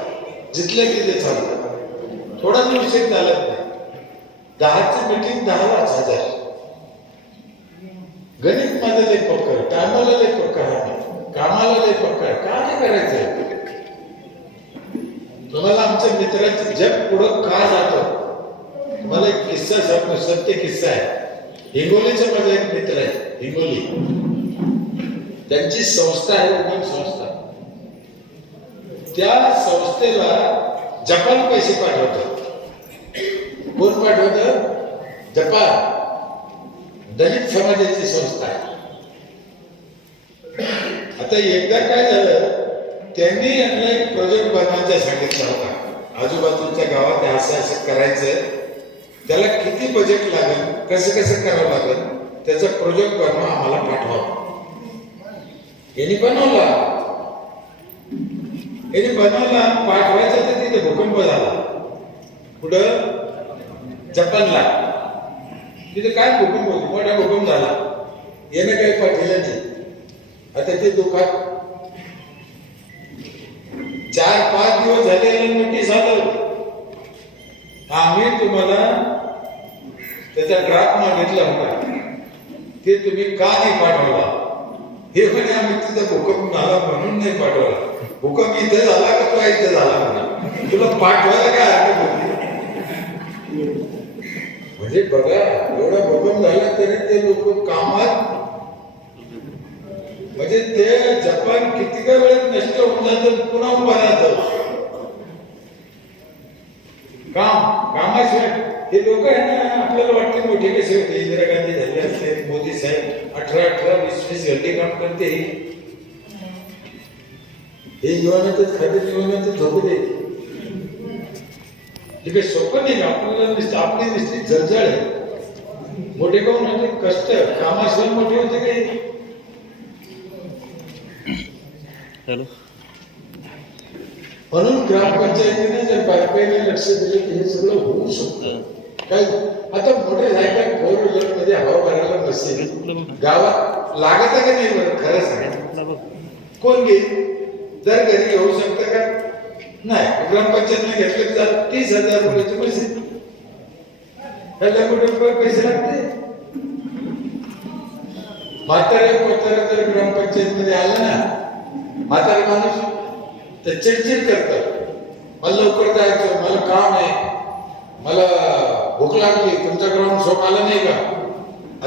जिथलं तिथे चालतं. थोडा दिवस चालत नाही. 10ची मीटिंग 10,000. गणित माझं लय पक्का, टायमाला लय पक्का, कामाला लय पक्का. का नाही करायचं? तुम्हाला आमच्या मित्राचं जग पुढं का जातं? मला एक किस्सा सांगतो, सत्य किस्सा आहे. हिंगोलीचा माझा एक मित्र आहे, हिंगोली. त्यांची संस्था आहे, उद्योग संस्था. त्या संस्थेला जपान पैसे पाठवतात. कोण पाठवतं? जपान. दलित समाजाची संस्था आहे. आता एकदा काय झालं, त्यांनी यांना एक प्रोजेक्ट बनवायचा सांगितला होता. आजूबाजूच्या गावात असं करायचं, त्याला किती बजेट लागेल, कसं करावं लागेल, त्याचा प्रोजेक्ट बनवा, आम्हाला पाठवा. यांनी बनवला, पाठवायचा तर तिथे भूकंप झाला. कुठं? जपानला. तिथे काय भूकंप होती, मोठा भूकंप झाला. यानं काही पाठवलं नाही. आता ते दुःखात 4-5 दिवस झाले नोटीस आलं, आम्ही तुम्हाला त्याचा ड्राफ्ट मागितला होता, ते तुम्ही का नाही पाठवला? हे म्हणे आम्ही तिथं भूकंप झाला म्हणून नाही पाठवला. भूकंप इथे झाला का तो इथे झाला म्हणा, तुला पाठवायला काय हरकत होती? म्हणजे बघा, एवढा भूकंप झाला तरी ते लोक कामात, म्हणजे ते जपान किती का वेळेत नष्ट होऊन जातं, पुन्हा उभा राहतं. कामाशिवाय हे लोक आहे ना, आपल्याला वाटते मोठे कसे होते. इंदिरा गांधी झाले असते, मोदी साहेब 18-20 घंटे काम करते. हे जीवनातच खाते जीवनातच झोपू दे. हे काही सोपं नाही. आपल्याला नुसतं आपली नुसती जळजळ आहे. मोठे काऊन होते कष्ट कामाशिवाय मोठे होते काही. हॅलो. म्हणून ग्रामपंचायतीने जर बारकाईने लक्ष दिले की हे सगळं होऊ शकतं. काय आता मोठे झाले 4 व्हीलर मध्ये हवा भरायला नसेल गावात लागत का नाही बरं खरं सांगा. कोण घेईल? जर घरी घेऊ शकतं का? नाही. ग्रामपंचायतीने घेतलं तर 30,000 रुपयाचे पैसे. त्याला कुठे रुपये पैसे लागते. म्हातारे कोतारे जर ग्रामपंचायत मध्ये आलं ना, म्हातारे माणूस तर चिडचिड करतात. मला लवकर जायचं, मला काम आहे, मला भूक लागली, तुमचा ग्राउंड सोप आला नाही का,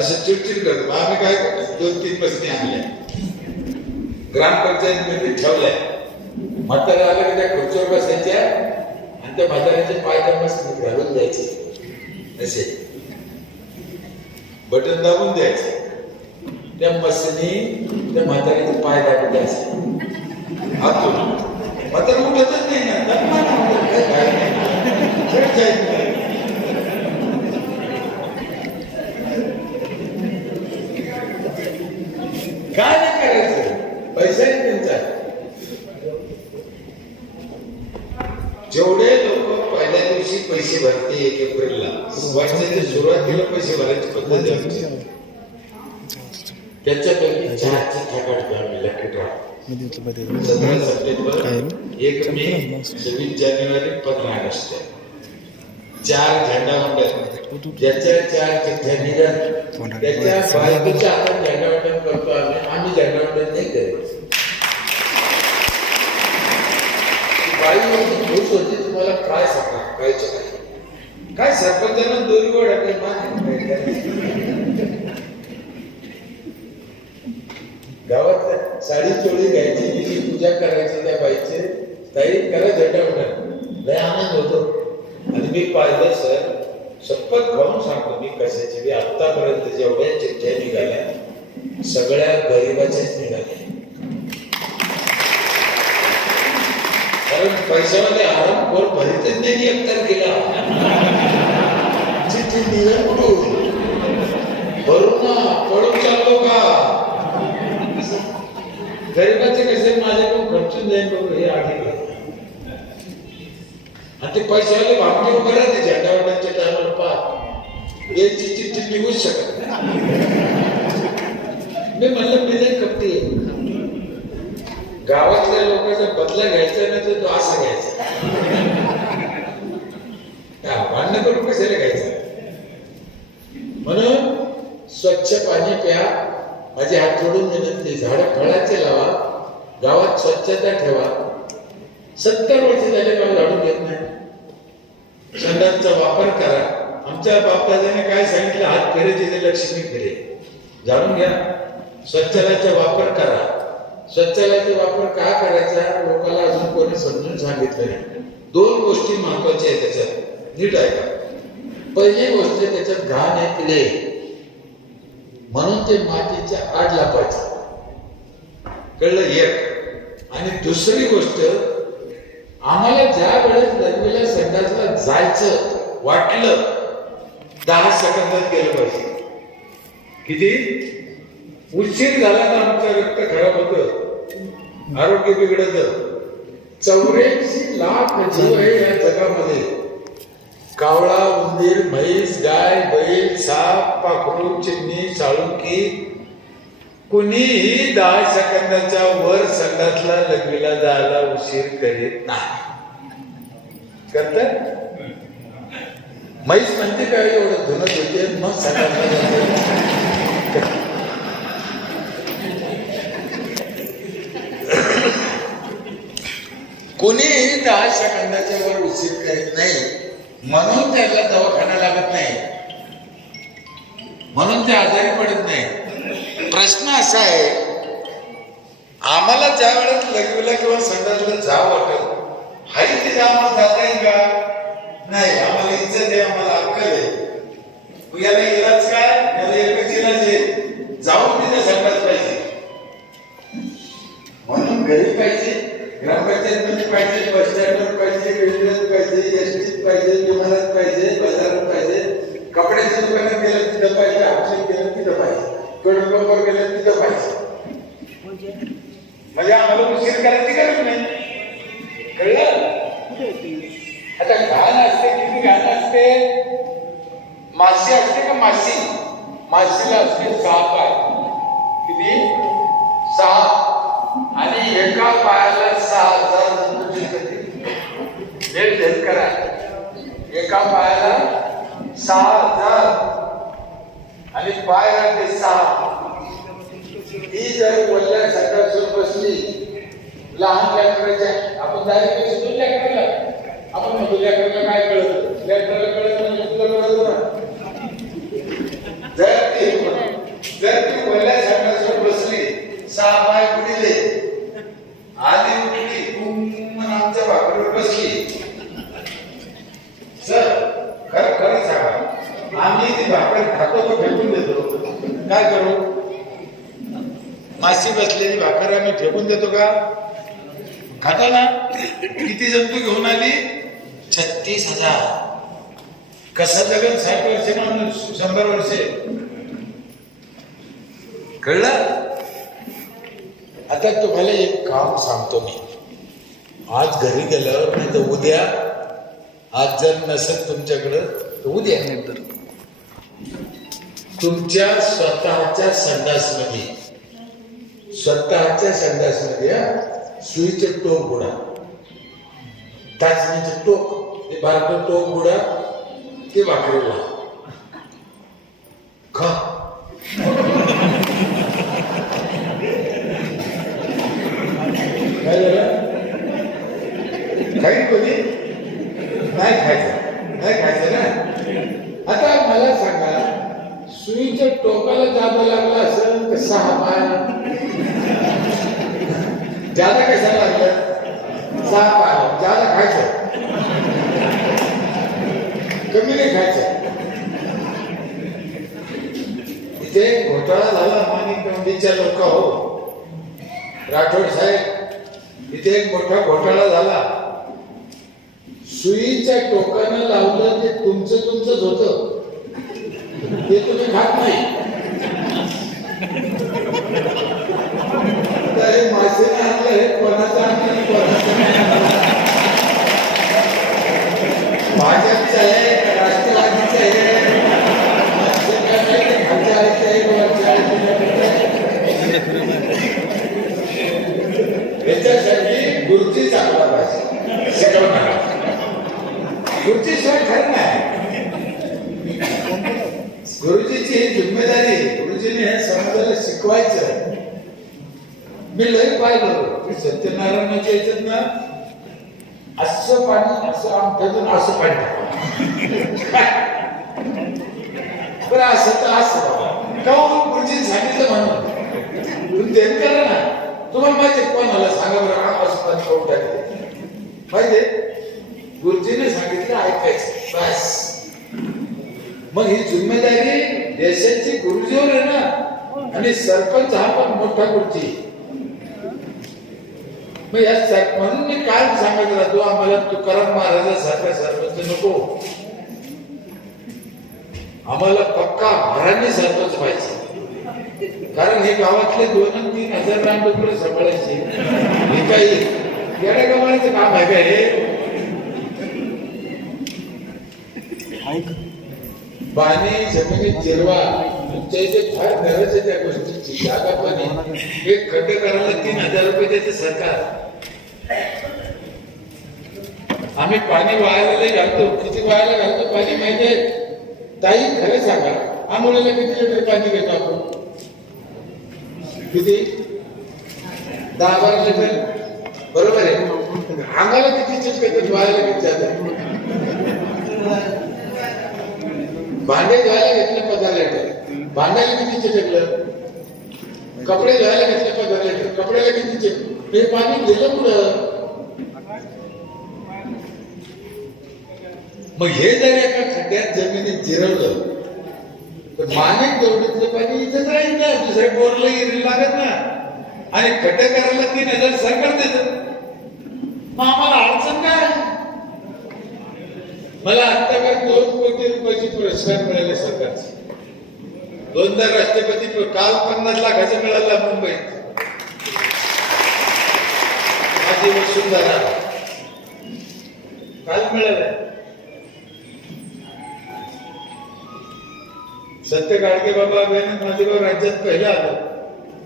असं चिडचिड करतो. आम्ही काय करतो 2-3 बसने आणल्या ग्रामपंचायत मध्ये ठेवल्या. म्हातारे आलं की त्या खुर्चीवर बसायच्या आणि त्या म्हाताऱ्याचे पाय त्या मस्त घालून द्यायचे. असे बटन दाबून द्यायचे. त्या मसनी त्या म्हाताऱ्याचे पाय दाबून द्यायचे आतून. म्हातारा उठतच नाही ना, काय नाही करायचं. पैसा आहे त्यांचा. जेवढे लोक पहिल्या दिवशी पैसे भरते 1 एप्रिलला, वर्षाच्या सुरुवातीला पैसे भरायची पद्धत आहे. त्याच्यापैकी 4ची थाकाट आम्ही लकी ड्रॉ 17 सप्टेंबर, 1 मे, 26 जानेवारी, 15 ऑगस्ट. 4 झेंडावंदन. ज्याच्या 4 चिठ्ठ्या निघाल त्याच्या बायकोच्या हातात झेंडावंदन करतो आम्ही. आम्ही झेंडावंदन नाही करत. बाई खुश होती. तुम्हाला काय सांगा कायचं काय सरपंचांना दोरी गोड आपले गावात साडी चोळी घ्यायची, तिची पूजा करायची त्या बाईचे. ताई करा झेंडावंदन. लय आनंद होतो. आणि मी पाहिलं सर, शपथ खाऊन सांगतो मी कशाची. मी आतापर्यंत जेवढ्या चिठ्ठ्या निघाल्या सगळ्या गरिबाच्याच निघाल्या. कारण पैशावाले आराम कोण भरीतच नाही. 1 तारखेला चिठ्ठी निघाल कुठून भरून ना पळून चाललो का. गरिबाचे कसे माझ्याकडून खर्चून जाईल बघू हे आधी. आणि ते पैशावाले भामटे उभे राहते झेंडावंदनच्या टायमाला. पाहत याची चिठ्ठी निघूच शकत नाही. मी म्हणलं मी नाही कपटी. गावातल्या लोकांचा बदला घ्यायचा ना तर तो असा घ्यायचा. भांडण करून कशाला घ्यायचं. म्हणून स्वच्छ पाणी प्या. माझे हात जोडून विनंती. झाडं फळाचे लावा. गावात स्वच्छता ठेवा. 70 वर्ष झाले मला झाडून घेत नाही. संडासचा वापर करा. आमच्या बापदादाने काय सांगितलं, हात फिरे तिथे लक्ष्मी फिरे. जाणून घ्या. स्वच्छतेचा वापर करा. स्वच्छतेचा वापर का करायचा लोकांना अजून कोणी समजून सांगितलं नाही. 2 गोष्टी महत्वाच्या आहेत त्याच्यात. नीट ऐका. पहिली गोष्ट त्याच्यात घाण आहे किडे, म्हणून ते मातीच्या आड लापायचं. कळलं एक. आणि दुसरी गोष्ट, आम्हाला ज्या वेळेस लग्नाला संडासला जायचं वाटलं 10 सेकंदात गेलं पाहिजे. किती उशीर झाला तर आमचं रक्त खराब होतं, आरोग्य बिघडतं. 84 लाख जीव आहे या जगामध्ये. कावळा, उंदीर, म्हैस, गाय, बैल, साप, पाखरू, चिमणी, साळुंकी, कुणीही 10 सेकंदाच्या वर संडासला लग्नीला जायला उशीर करीत नाही. करतात. म्हैस म्हणते काय एवढं धुणं धुते मग संडासला जाते. कोणीही 10 सेकंदाच्या वर उशीर करीत नाही. म्हणून त्याला दवाखाना लागत नाही. म्हणून ते आजारी पडत नाही. प्रश्न असा आहे, आम्हाला ज्या वेळेस लग्नीला किंवा संडासला जावं वाटत हाय तिथे आम्हाला जाता येईल का? नाही. आम्हाला इज्जत आहे, आम्हाला अक्कल आहे. याला इलाज काय? याला एकच इलाज आहे, जाऊन तिथे संडास पाहिजे. म्हणून घरी पाहिजे. ग्रामपंचायत मध्ये पाहिजे, बस स्टँडवर पाहिजे, रेल्वेत पाहिजे, एसटीत पाहिजे, विमानात पाहिजे, बाजारात पाहिजे, कपड्याच्या दुकानात गेलं तिथं पाहिजे, औषध गेलं तिथं पाहिजे, पेट्रोल पंपावर गेलं तिथं पाहिजे. म्हणजे आम्हाला उशीर करायची गरज नाही. कळलं? आता घाण असते, किती घाण असते. माशी असते का माशी? माशीला असते 6 पाय. किती? 6. आणि एका पायाला 6,000 जंतू दिसतात. हे ध्यान करा. एका पायाला 6,000 आणि पाय राहते 6. ही जर वल्ल्या सकाळसून बसली लहान लेकराच्या, आपण डायरेक्ट शिकून लेकराला आपण म्हणतो लेकराला काय कळत, लेकराला कळत म्हणजे तुला कळत ना. जर ती वल्ल्या सकाळसून बसली 6 पाय पुढे आधी उठली आमच्या भाकरीवर बसली, सर खरं खरं सांगा आम्ही ती भाकर खातो तो फेकून देतो, काय करू? माशी बसलेली भाकर आम्ही फेकून देतो का? खाता ना. किती जंतू घेऊन आली? 36,000. कसं जगन 60 वर्षे माणूस 100 वर्षे. कळलं? आता तुम्हाला एक काम सांगतो मी. आज घरी गेल्यावर नाही तर उद्या, आज जर नसेल तुमच्याकडं तर उद्या नंतर तुमच्या स्वतःच्या संडासमध्ये सुईचे टोक बुडा, टाचणीचे टोक, ते बारकं टोक बुडा, ते भाकरीला खा. काय झालं? काही कोणी नाही खायचं ना. आता मला सांगा, सुईच्या टोकाला जावं लागलं असं तर 6 पाय ज्यादा कशाला लागलं? 6 पाय ज्यादा खायचं, कमी नाही खायचं. इथे घोटाळा झाला माणिक नोंदीच्या लोक हो, राठोड साहेब, इथे एक मोठा घोटाळा झाला. सुईच्या टोकानं लावलं ते तुमचंच होतं, ते तुम्ही खात नाही. तर हे मासेने आणलं, हे कोणाचं आणलं, कोणाचं भाजपचं आहे, राष्ट्रवादीचं आहे, याच्यासाठी गुरुजी चांगला पाहिजे, शिकवणार. गुरुजी शिवाय खरं नाही. गुरुजीची ही जिम्मेदारी, गुरुजीने हे समाजाला शिकवायचं. मी लई पाहिलं की सत्यनारायणाच्या याच्यात ना असं पाणी, असं आमच्यातून असं पाणी बरं, असं तर असं का गुरुजीने सांगितलं म्हणून तुम्ही ते करा ना. तुम्हाला माहिती कोणाला सांगा बरं असं पाणी खाऊन टाकते माहिती? गुरुजीने सांगितलं ऐकायचं बस. मग ही जिम्मेदारी देशाची गुरुजीवर आहे ना, आणि सरपंच हा पण मोठा गुरुजी. मग या म्हणून मी काय सांगत राहतो, आम्हाला तुकाराम महाराजासारखा सरपंच नको, आम्हाला पक्का महाराणी सरपंच पाहिजे. कारण हे गावातले 2-3 हजार रानडुकरं सांभाळायचे, हे काही येड्या गमाण्याचं काम आहे का हे? पाणी जमिनीत जिरवा, तुमच्या इथे फार गरज आहे त्या गोष्टीची. जागा पाणी एक खड्डे करायला 3,000 रुपये देते सरकार. आम्ही पाणी वायाला घालतो. किती वायाला घालतो पाणी माहितीये ताई? खरं सांगा, आंघोळीला किती लिटर पाणी घेतो आपण? किती? 10-12 लिटर, बरोबर आहे. अंगाला किती चिटकत, वायाला किती जातात? भांडे धुवायला घेतले 15 लिटर, भांड्याला किती चिटकलं? कपडे धुवायला घेतले 15 लिटर, कपड्याला किती चिटकलं? हे पाणी गेलं पुढं. मग हे जर एका खड्ड्यात जमिनीत जिरवलं तर माणिक दौडीतलं पाणी इथंच राहील ना, दुसऱ्या बोरला गिरी लागत ना. आणि खड्डे करायला 3,000 सरकार देतं. मग आम्हाला अडचण काय? मला आतापर्यंत 2 कोटी रुपयाचे पुरस्कार मिळाले सरकारचे. 2दा राष्ट्रपती, काल 50 लाखाचा मिळाला मुंबईत. माझी वसुंधरा काल मिळाला. सत्य गाडगे बाबा अभियानात माझे गाव राज्यात पहिलं आलं.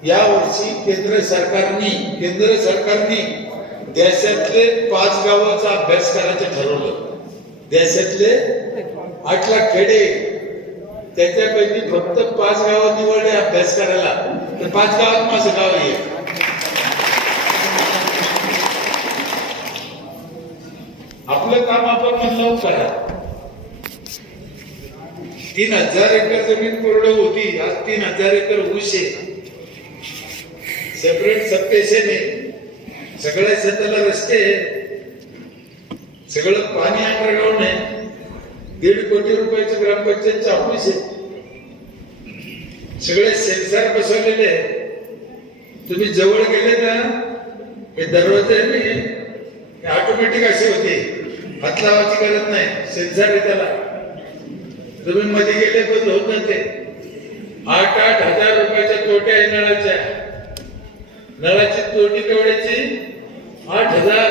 या वर्षी केंद्र सरकारने देशातले 5 गावाचा अभ्यास करायचं ठरवलं. देशातले 8 लाख खेडे, त्याच्यापैकी फक्त 5 गाव निवडले अभ्यास करायला. तर 5 गावात माझं गाव आहे. आपलं काम आपण म्हणलं करा. 3000 एकर जमीन कोरडं होती, आज 3000 एकर ऊस आहे. सेपरेट सबस्टेशन आहे, सगळ्या शेताला रस्ते, सगळं पाणी अंडरग्राऊंड आहे. 1.5 कोटी रुपयाचं ग्रामपंचायतचं ऑफिस आहे. सगळे सेन्सर बसवलेले आहे. तुम्ही जवळ गेले ना, हे दरवाजे ऑटोमॅटिक असे होते, हात लावायची गरज नाही, सेन्सर आहे त्याला. तुम्ही मध्ये गेले बंद होत नव्हते. 8-8 हजार रुपयाच्या तोट्या आहे नळाच्या. नळाची तोटी केवढ्याची? 8,000.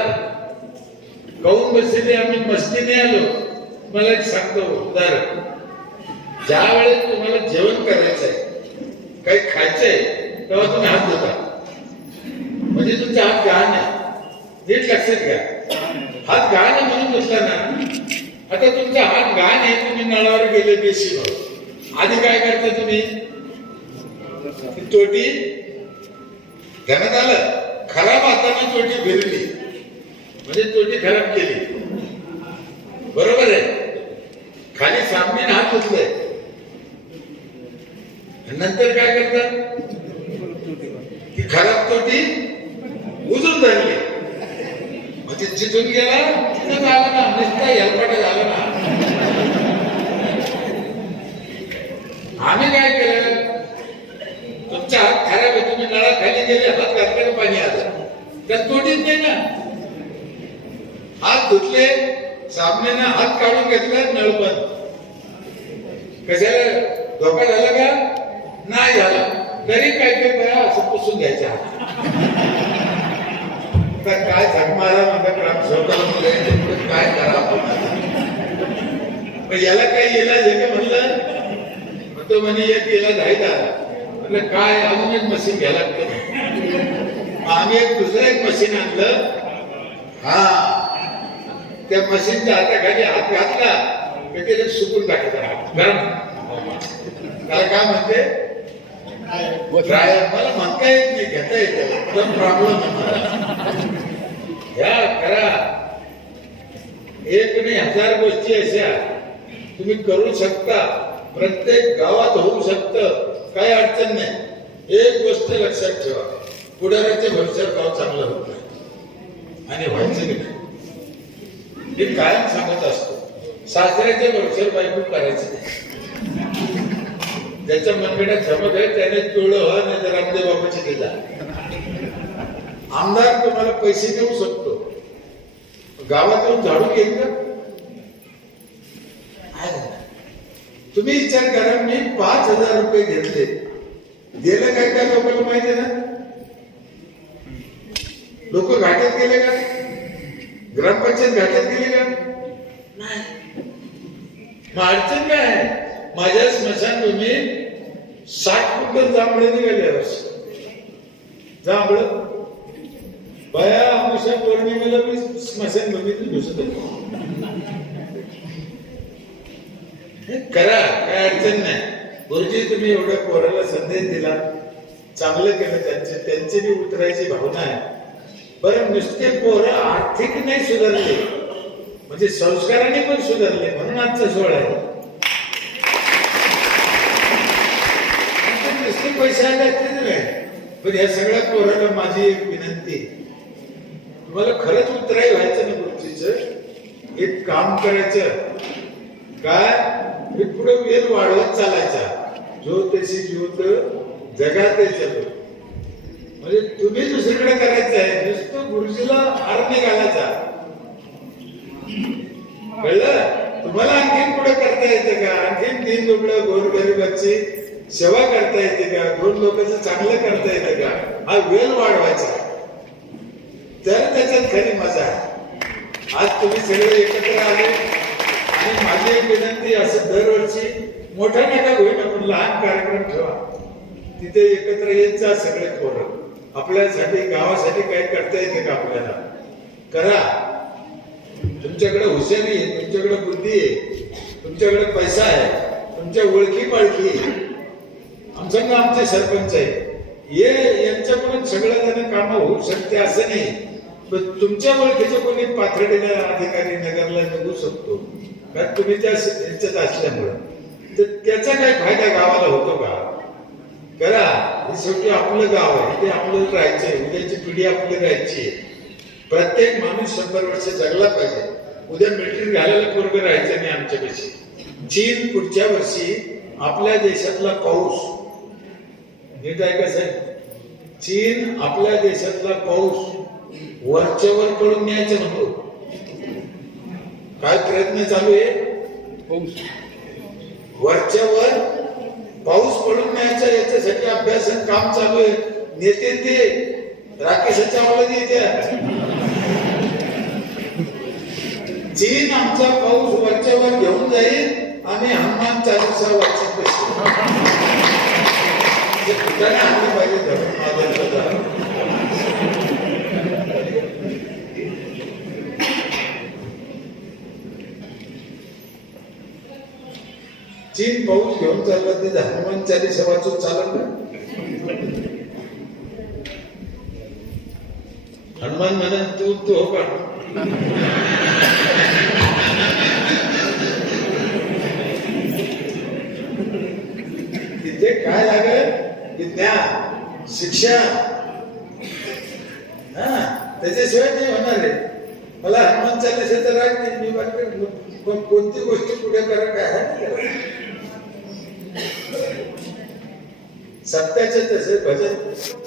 काऊन बसलेले? आम्ही मस्तीने आलो. मला एक सांगतो उदाहरण. ज्या वेळेस तुम्हाला जेवण करायचंय, काही खायचंय, तेव्हा तुम्ही हात धुता. म्हणजे तुमचा हात गहाण आहे. नीट लक्षात घ्या. हात गहाण आहे म्हणून धुतला ना. आता तुमचा हात गहाण आहे, तुम्ही नळावर गेले बेसिक. आधी काय करता तुम्ही? तोटी ध्यानात आलं? खराब हाताने तोटी फिरली म्हणजे तोटी खराब केली. बरोबर आहे. खाली सामने हात धुतले, नंतर काय करतात? ती खराब तोटी उजून धरली. म्हणजे जिथून गेला तिथं झालं ना, नुसता हेलपाटा झाला ना. आम्ही काय केलं? तुमचा हात खराब आहे, तुम्ही नळा खाली गेले, हात घातल्याने पाणी आलं, त्या तोटीत नाही ना. हात धुतले, सामनेनं हात काढून घेतला, नळ बंद. कशाला? धोका झाला का? नाही झाला. तरी काय काय असं पुसून घ्यायचा. काय झक मारा माझा ग्रामसेवकाला, काय करा आपण? याला काही इलाज आहे का म्हणलं? तो म्हणे एक इलाज आहे का? म्हटलं काय? अजून एक मशीन घ्यायला लागतं. आम्ही दुसरं मशीन आणलं. हा, त्या मशीनच्या हाताखाली हात घातला की ते सुकून टाकायचा गरम. त्याला काय म्हणते? ड्रायर. मला म्हणता येत नाही, घेता येतं. प्रॉब्लेम या करा. 1 नाही 1000 गोष्टी अशा तुम्ही करू शकता. प्रत्येक गावात होऊ शकतं, काही अडचण नाही. एक गोष्ट लक्षात ठेवा, पुढाऱ्याच्या भविष्यात गाव चांगलं होत नाही आणि व्हायचं नाही. मी कायम सांगत असतो, सासऱ्याच्या भविष्यात बायको करायचं नाही. ज्याच्या मनगड्यात जमत आहे त्याने तुळं व्हा, नाही तर रामदेव बाबाची दिला. आमदार तुम्हाला पैसे देऊ शकतो, गावात येऊन झाडू घेईल का? तुम्ही विचार करा. मी 5,000 रुपये घेतले, गेले काय काय लोकांना माहिती आहे ना? लोक घाट्यात गेले का? ग्रामपंचायत घाट्यात गेले का? नाही. मग अडचण काय आहे? माझ्या स्मशानभूमीत 60 क्विंटल जांभळं निघाले वर्षी. जांभळं बया अमावस्या पौर्णिमेला मी स्मशानभूमीतून घुसत होतो. करा, काय अडचण नाही. गुरुजी तुम्ही एवढ्या पोराला संदेश दिला, चांगलं केलं. त्यांची बी उतरायची भावना आहे. बरं, नुसते पोरं आर्थिक नाही सुधारले, म्हणजे संस्काराने पण सुधारले, म्हणून आजचा सोहळा आहे. नुसते पैसे आले नाही. पण या सगळ्या पोराला माझी एक विनंती, तुम्हाला खरंच उतराई व्हायचं ना गुरुजीचं, एक काम करायचं काय? पुढे वेळ वाढवत चालायचा. जो तशी ज्योत जगात चलो. म्हणजे तुम्ही दुसरीकडे करायचं आहे, नुसतं गुरुजीला हार नाही घालायचा. कळलं? तुम्हाला आणखीन पुढे करता येते का? आणखीन 3 लोकं गोरगरिबाची सेवा करता येते का? 2 लोकांचं चांगलं करता येते का? हा वेळ वाढवायचा, तर त्याच्यात खरी मजा आहे. आज तुम्ही सगळे एकत्र आले आणि माझी एक विनंती, असं दरवर्षी मोठा नका होईना पण लहान कार्यक्रम ठेवा, तिथे एकत्र येत जा सगळे पोरं. आपल्यासाठी गावासाठी काय करता येते का? आपल्याला करा. तुमच्याकडे हुशारी आहे, तुमच्याकडे बुद्धी आहे, तुमच्याकडे पैसा आहे, तुमच्या ओळखी पाळखी आहे. आमचे सरपंच आहे, यांच्याकडून सगळं जण कामं होऊ शकते असं नाही. पण तुमच्या ओळखीचे कोणी पाथर्डीला अधिकारी नगरला निघू शकतो, कारण तुम्ही त्या यांच्यात असल्यामुळं. तर त्याचा काय फायदा गावाला होतो का? करा. हे शेवटी आपलं गाव आहे, ते आपलं राहायचंय, उद्याची पिढी आपली राहायची आहे. प्रत्येक माणूस 100 वर्ष जगला पाहिजे. उद्या मिलिटरी घालायला पोरगं राहायचं नाही आमच्यापेक्षा. चीन पुढच्या वर्षी आपल्या देशातला पाऊस, नीट आहे का साहेब? चीन आपल्या देशातला पाऊस वरच्यावर पडून न्यायचं म्हणतो. काय प्रयत्न चालू आहे? वरच्यावर पाऊस पडून न्यायचा, याच्यासाठी अभ्यास काम चालू आहे. नेते ते राकेशाच्या आवडत येत्या. चीन आमचा पाऊस वरच्यावर घेऊन जाईल, आम्ही हनुमान चालीसा वाचत बसतो. आणलं पाहिजे धरून माझ्या. चीन पाऊस घेऊन चालला, ते हनुमान चालीसा वाचून चालत ना. हनुमान म्हणा तू हो का? तिथे काय लागेल? विज्ञान, शिक्षण, त्याच्याशिवाय नाही होणार आहे. मला हनुमान चालीसा तर राग नाही, मी पण कोणती गोष्टी पुढे करा काय आहे. सत्याचे तसे भजन.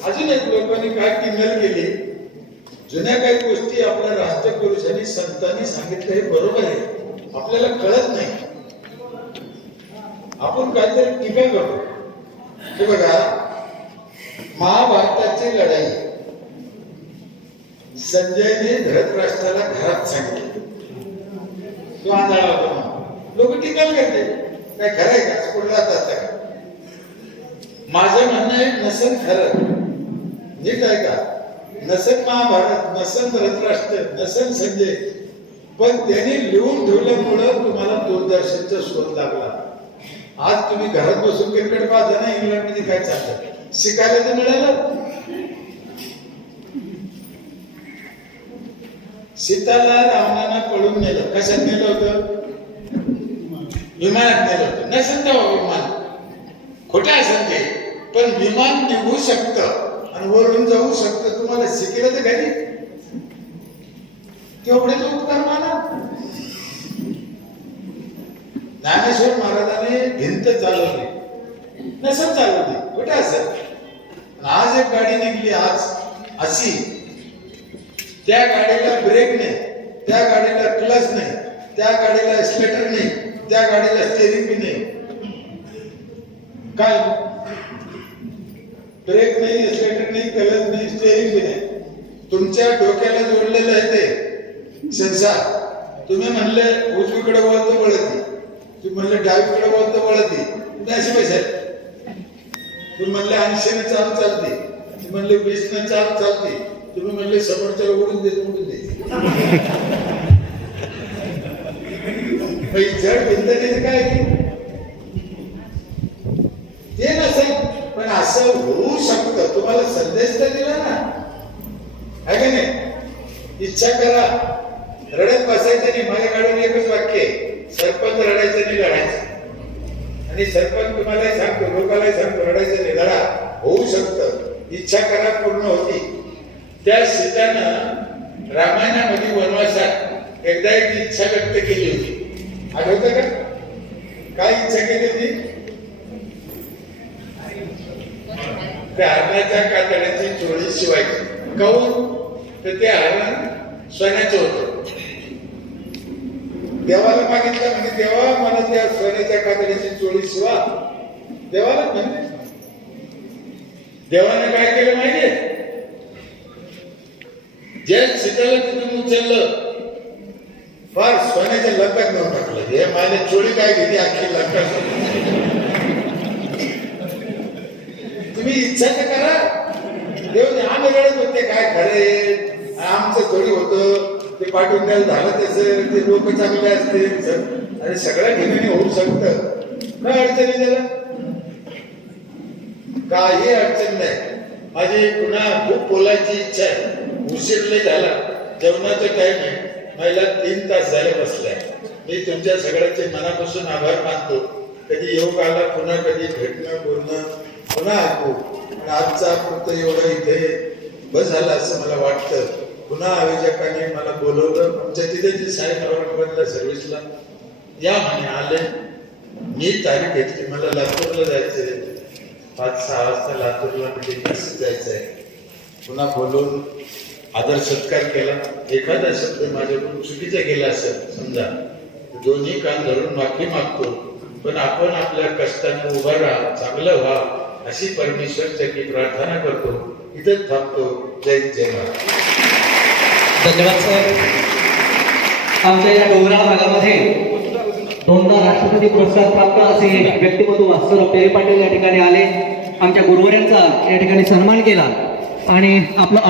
अजून एक लोकांनी काय किंमत केली, जुन्या काही गोष्टी आपल्या राष्ट्रपुरुषांनी संतांनी सांगितलं हे बरोबर आहे, आपल्याला कळत नाही. आपण काहीतरी टीका करतो. हे बघा, महाभारताची लढाई संजयने धृतराष्ट्राला घरात सांगितलं, तो आंधळा होता. लोक टीका करते, काय खरं आहे का? कुठे जात असता का? माझं म्हणणं आहे, नसेल खरं, नीट आहे का? नसेल महाभारत, नसेल धृतराष्ट्र, नसेल संजय, पण त्यांनी लिहून ठेवल्यामुळं तुम्हाला दूरदर्शनचा शोध लागला. आज तुम्ही घरात बसून क्रिकेट पाहता ना, इंग्लंडमध्ये काय चालतं, शिकायला तर मिळालं. सीताला रावणानं पळून नेलं. कशात नेलं होतं? विमानात नेलं होतं. नसेल तेव्हा विमान, खोटं असेल ते, पण विमान निघू शकतं आणि वरून जाऊ शकतं. तुम्हाला शिकलं तर घरी तेवढेच उपकार माना. ज्ञानेश्वर महाराजांनी भिंत चालवली, नसेल चालवली, कुठे असेल. आज एक गाडी निघली, आज अशी, त्या गाडीला ब्रेक नाही, त्या गाडीला क्लच नाही, त्या गाडीला एक्सिलेटर नाही, त्या गाडीला स्टेरिंग बी नाही. काय? ब्रेक नाही, एक्सिलेटर नाही, क्लच नाही, स्टेरिंग बी नाही. तुमच्या डोक्याला जोडलेलं आहे ते संसार. तुम्ही म्हणले उजवीकडे वळतं वळती, तुम्ही म्हणले डावीकडे वळतं वळती, अशी पैसे. तुम्ही म्हणले 80 ने चालू चालते, तुम्ही म्हणले 20 ने चालू चालते, तुम्ही म्हणले समोरच्याला उडून देत उडून देत. जड भिंत काय ते नसेल, पण असं होऊ शकतं. तुम्हाला संदेश तर दिला ना, आहे का नाही? इच्छा करा, रडत बसायचं नाही. माझ्या काढून एकच वाक्य आहे, सरपंच रडायचं नाही, लढायचं. आणि सरपंच तुम्हालाही सांगतो, लोकांनाही सांगतो, रडायचं नाही, लढा. होऊ शकतं. इच्छा करा, पूर्ण होती. त्या सीतानं रामायणामध्ये वनवासात एकदा एक इच्छा व्यक्त केली होती. आठवतं का? काय इच्छा केली होती? त्या हरणाच्या कातड्याची चोळी शिवायची. काऊन तर ते हरण सोन्याचं होतं. देवाला मागितलं म्हणजे देवा मला त्या सोन्याच्या कातड्याची चोळी शिवा. देवाला म्हणजे देवाने काय केलं माहितीये, जे सीताला तिथून उचललं फार सोन्याच्या लंकात नेऊन टाकलं. हे माझ्या चोळी काय घेतली अख्खी लंका. तुम्ही इच्छा तर करा. देव आम्ही रडत होते काय खरे आमचं थोडी होतं ते पाठवून द्यायला झालं त्याचं ते लोक चांगले असते. अरे सगळ्या ठिकाणी होऊ शकतं. काय अडचणी त्याला काही अडचण नाही. माझी पुन्हा खूप बोलायची इच्छा आहे. उशीर लय झाला. जेवणाचा टाइम आहे. मला 3 तास झाले बसलाय. मी तुमच्या सगळ्यांचे मनापासून आभार मानतो. कधी योग आला पुन्हा कधी भेटणं बोलणं पुन्हा ऐकू. पण आजचा पुरतं एवढं इथे बस झालं असं मला वाटतं. पुन्हा आयोजकांनी मला बोलवलं. आमच्या तिथे जी साहेब औरंगाबादला सर्व्हिसला या म्हणे आले. मी तारीख घेतली. मला लातूरला जायचंय. 5-6 वाजता लातूरला म्हणजे जायचं आहे. पुन्हा बोलून आदर सत्कार केला. एखादा शब्द माझ्याकडून चुकीचा गेला असेल समजा दोन्ही कान धरून माफी मागतो. पण आपण आपल्या कष्टाने उभा राहा चांगलं व्हा अशी परमेश्वरची प्रार्थना करतो. इथंच थांबतो. जय जय महाराज. धन्यवाद साहेब. आमच्या या डोंगराळ भागामध्ये 2दा राष्ट्रपती पुरस्कार प्राप्त असे व्यक्तिमत्व वास्तव पेरे पाटील या ठिकाणी आले. आमच्या गुरुवर्यांचा या ठिकाणी सन्मान केला आणि आपलं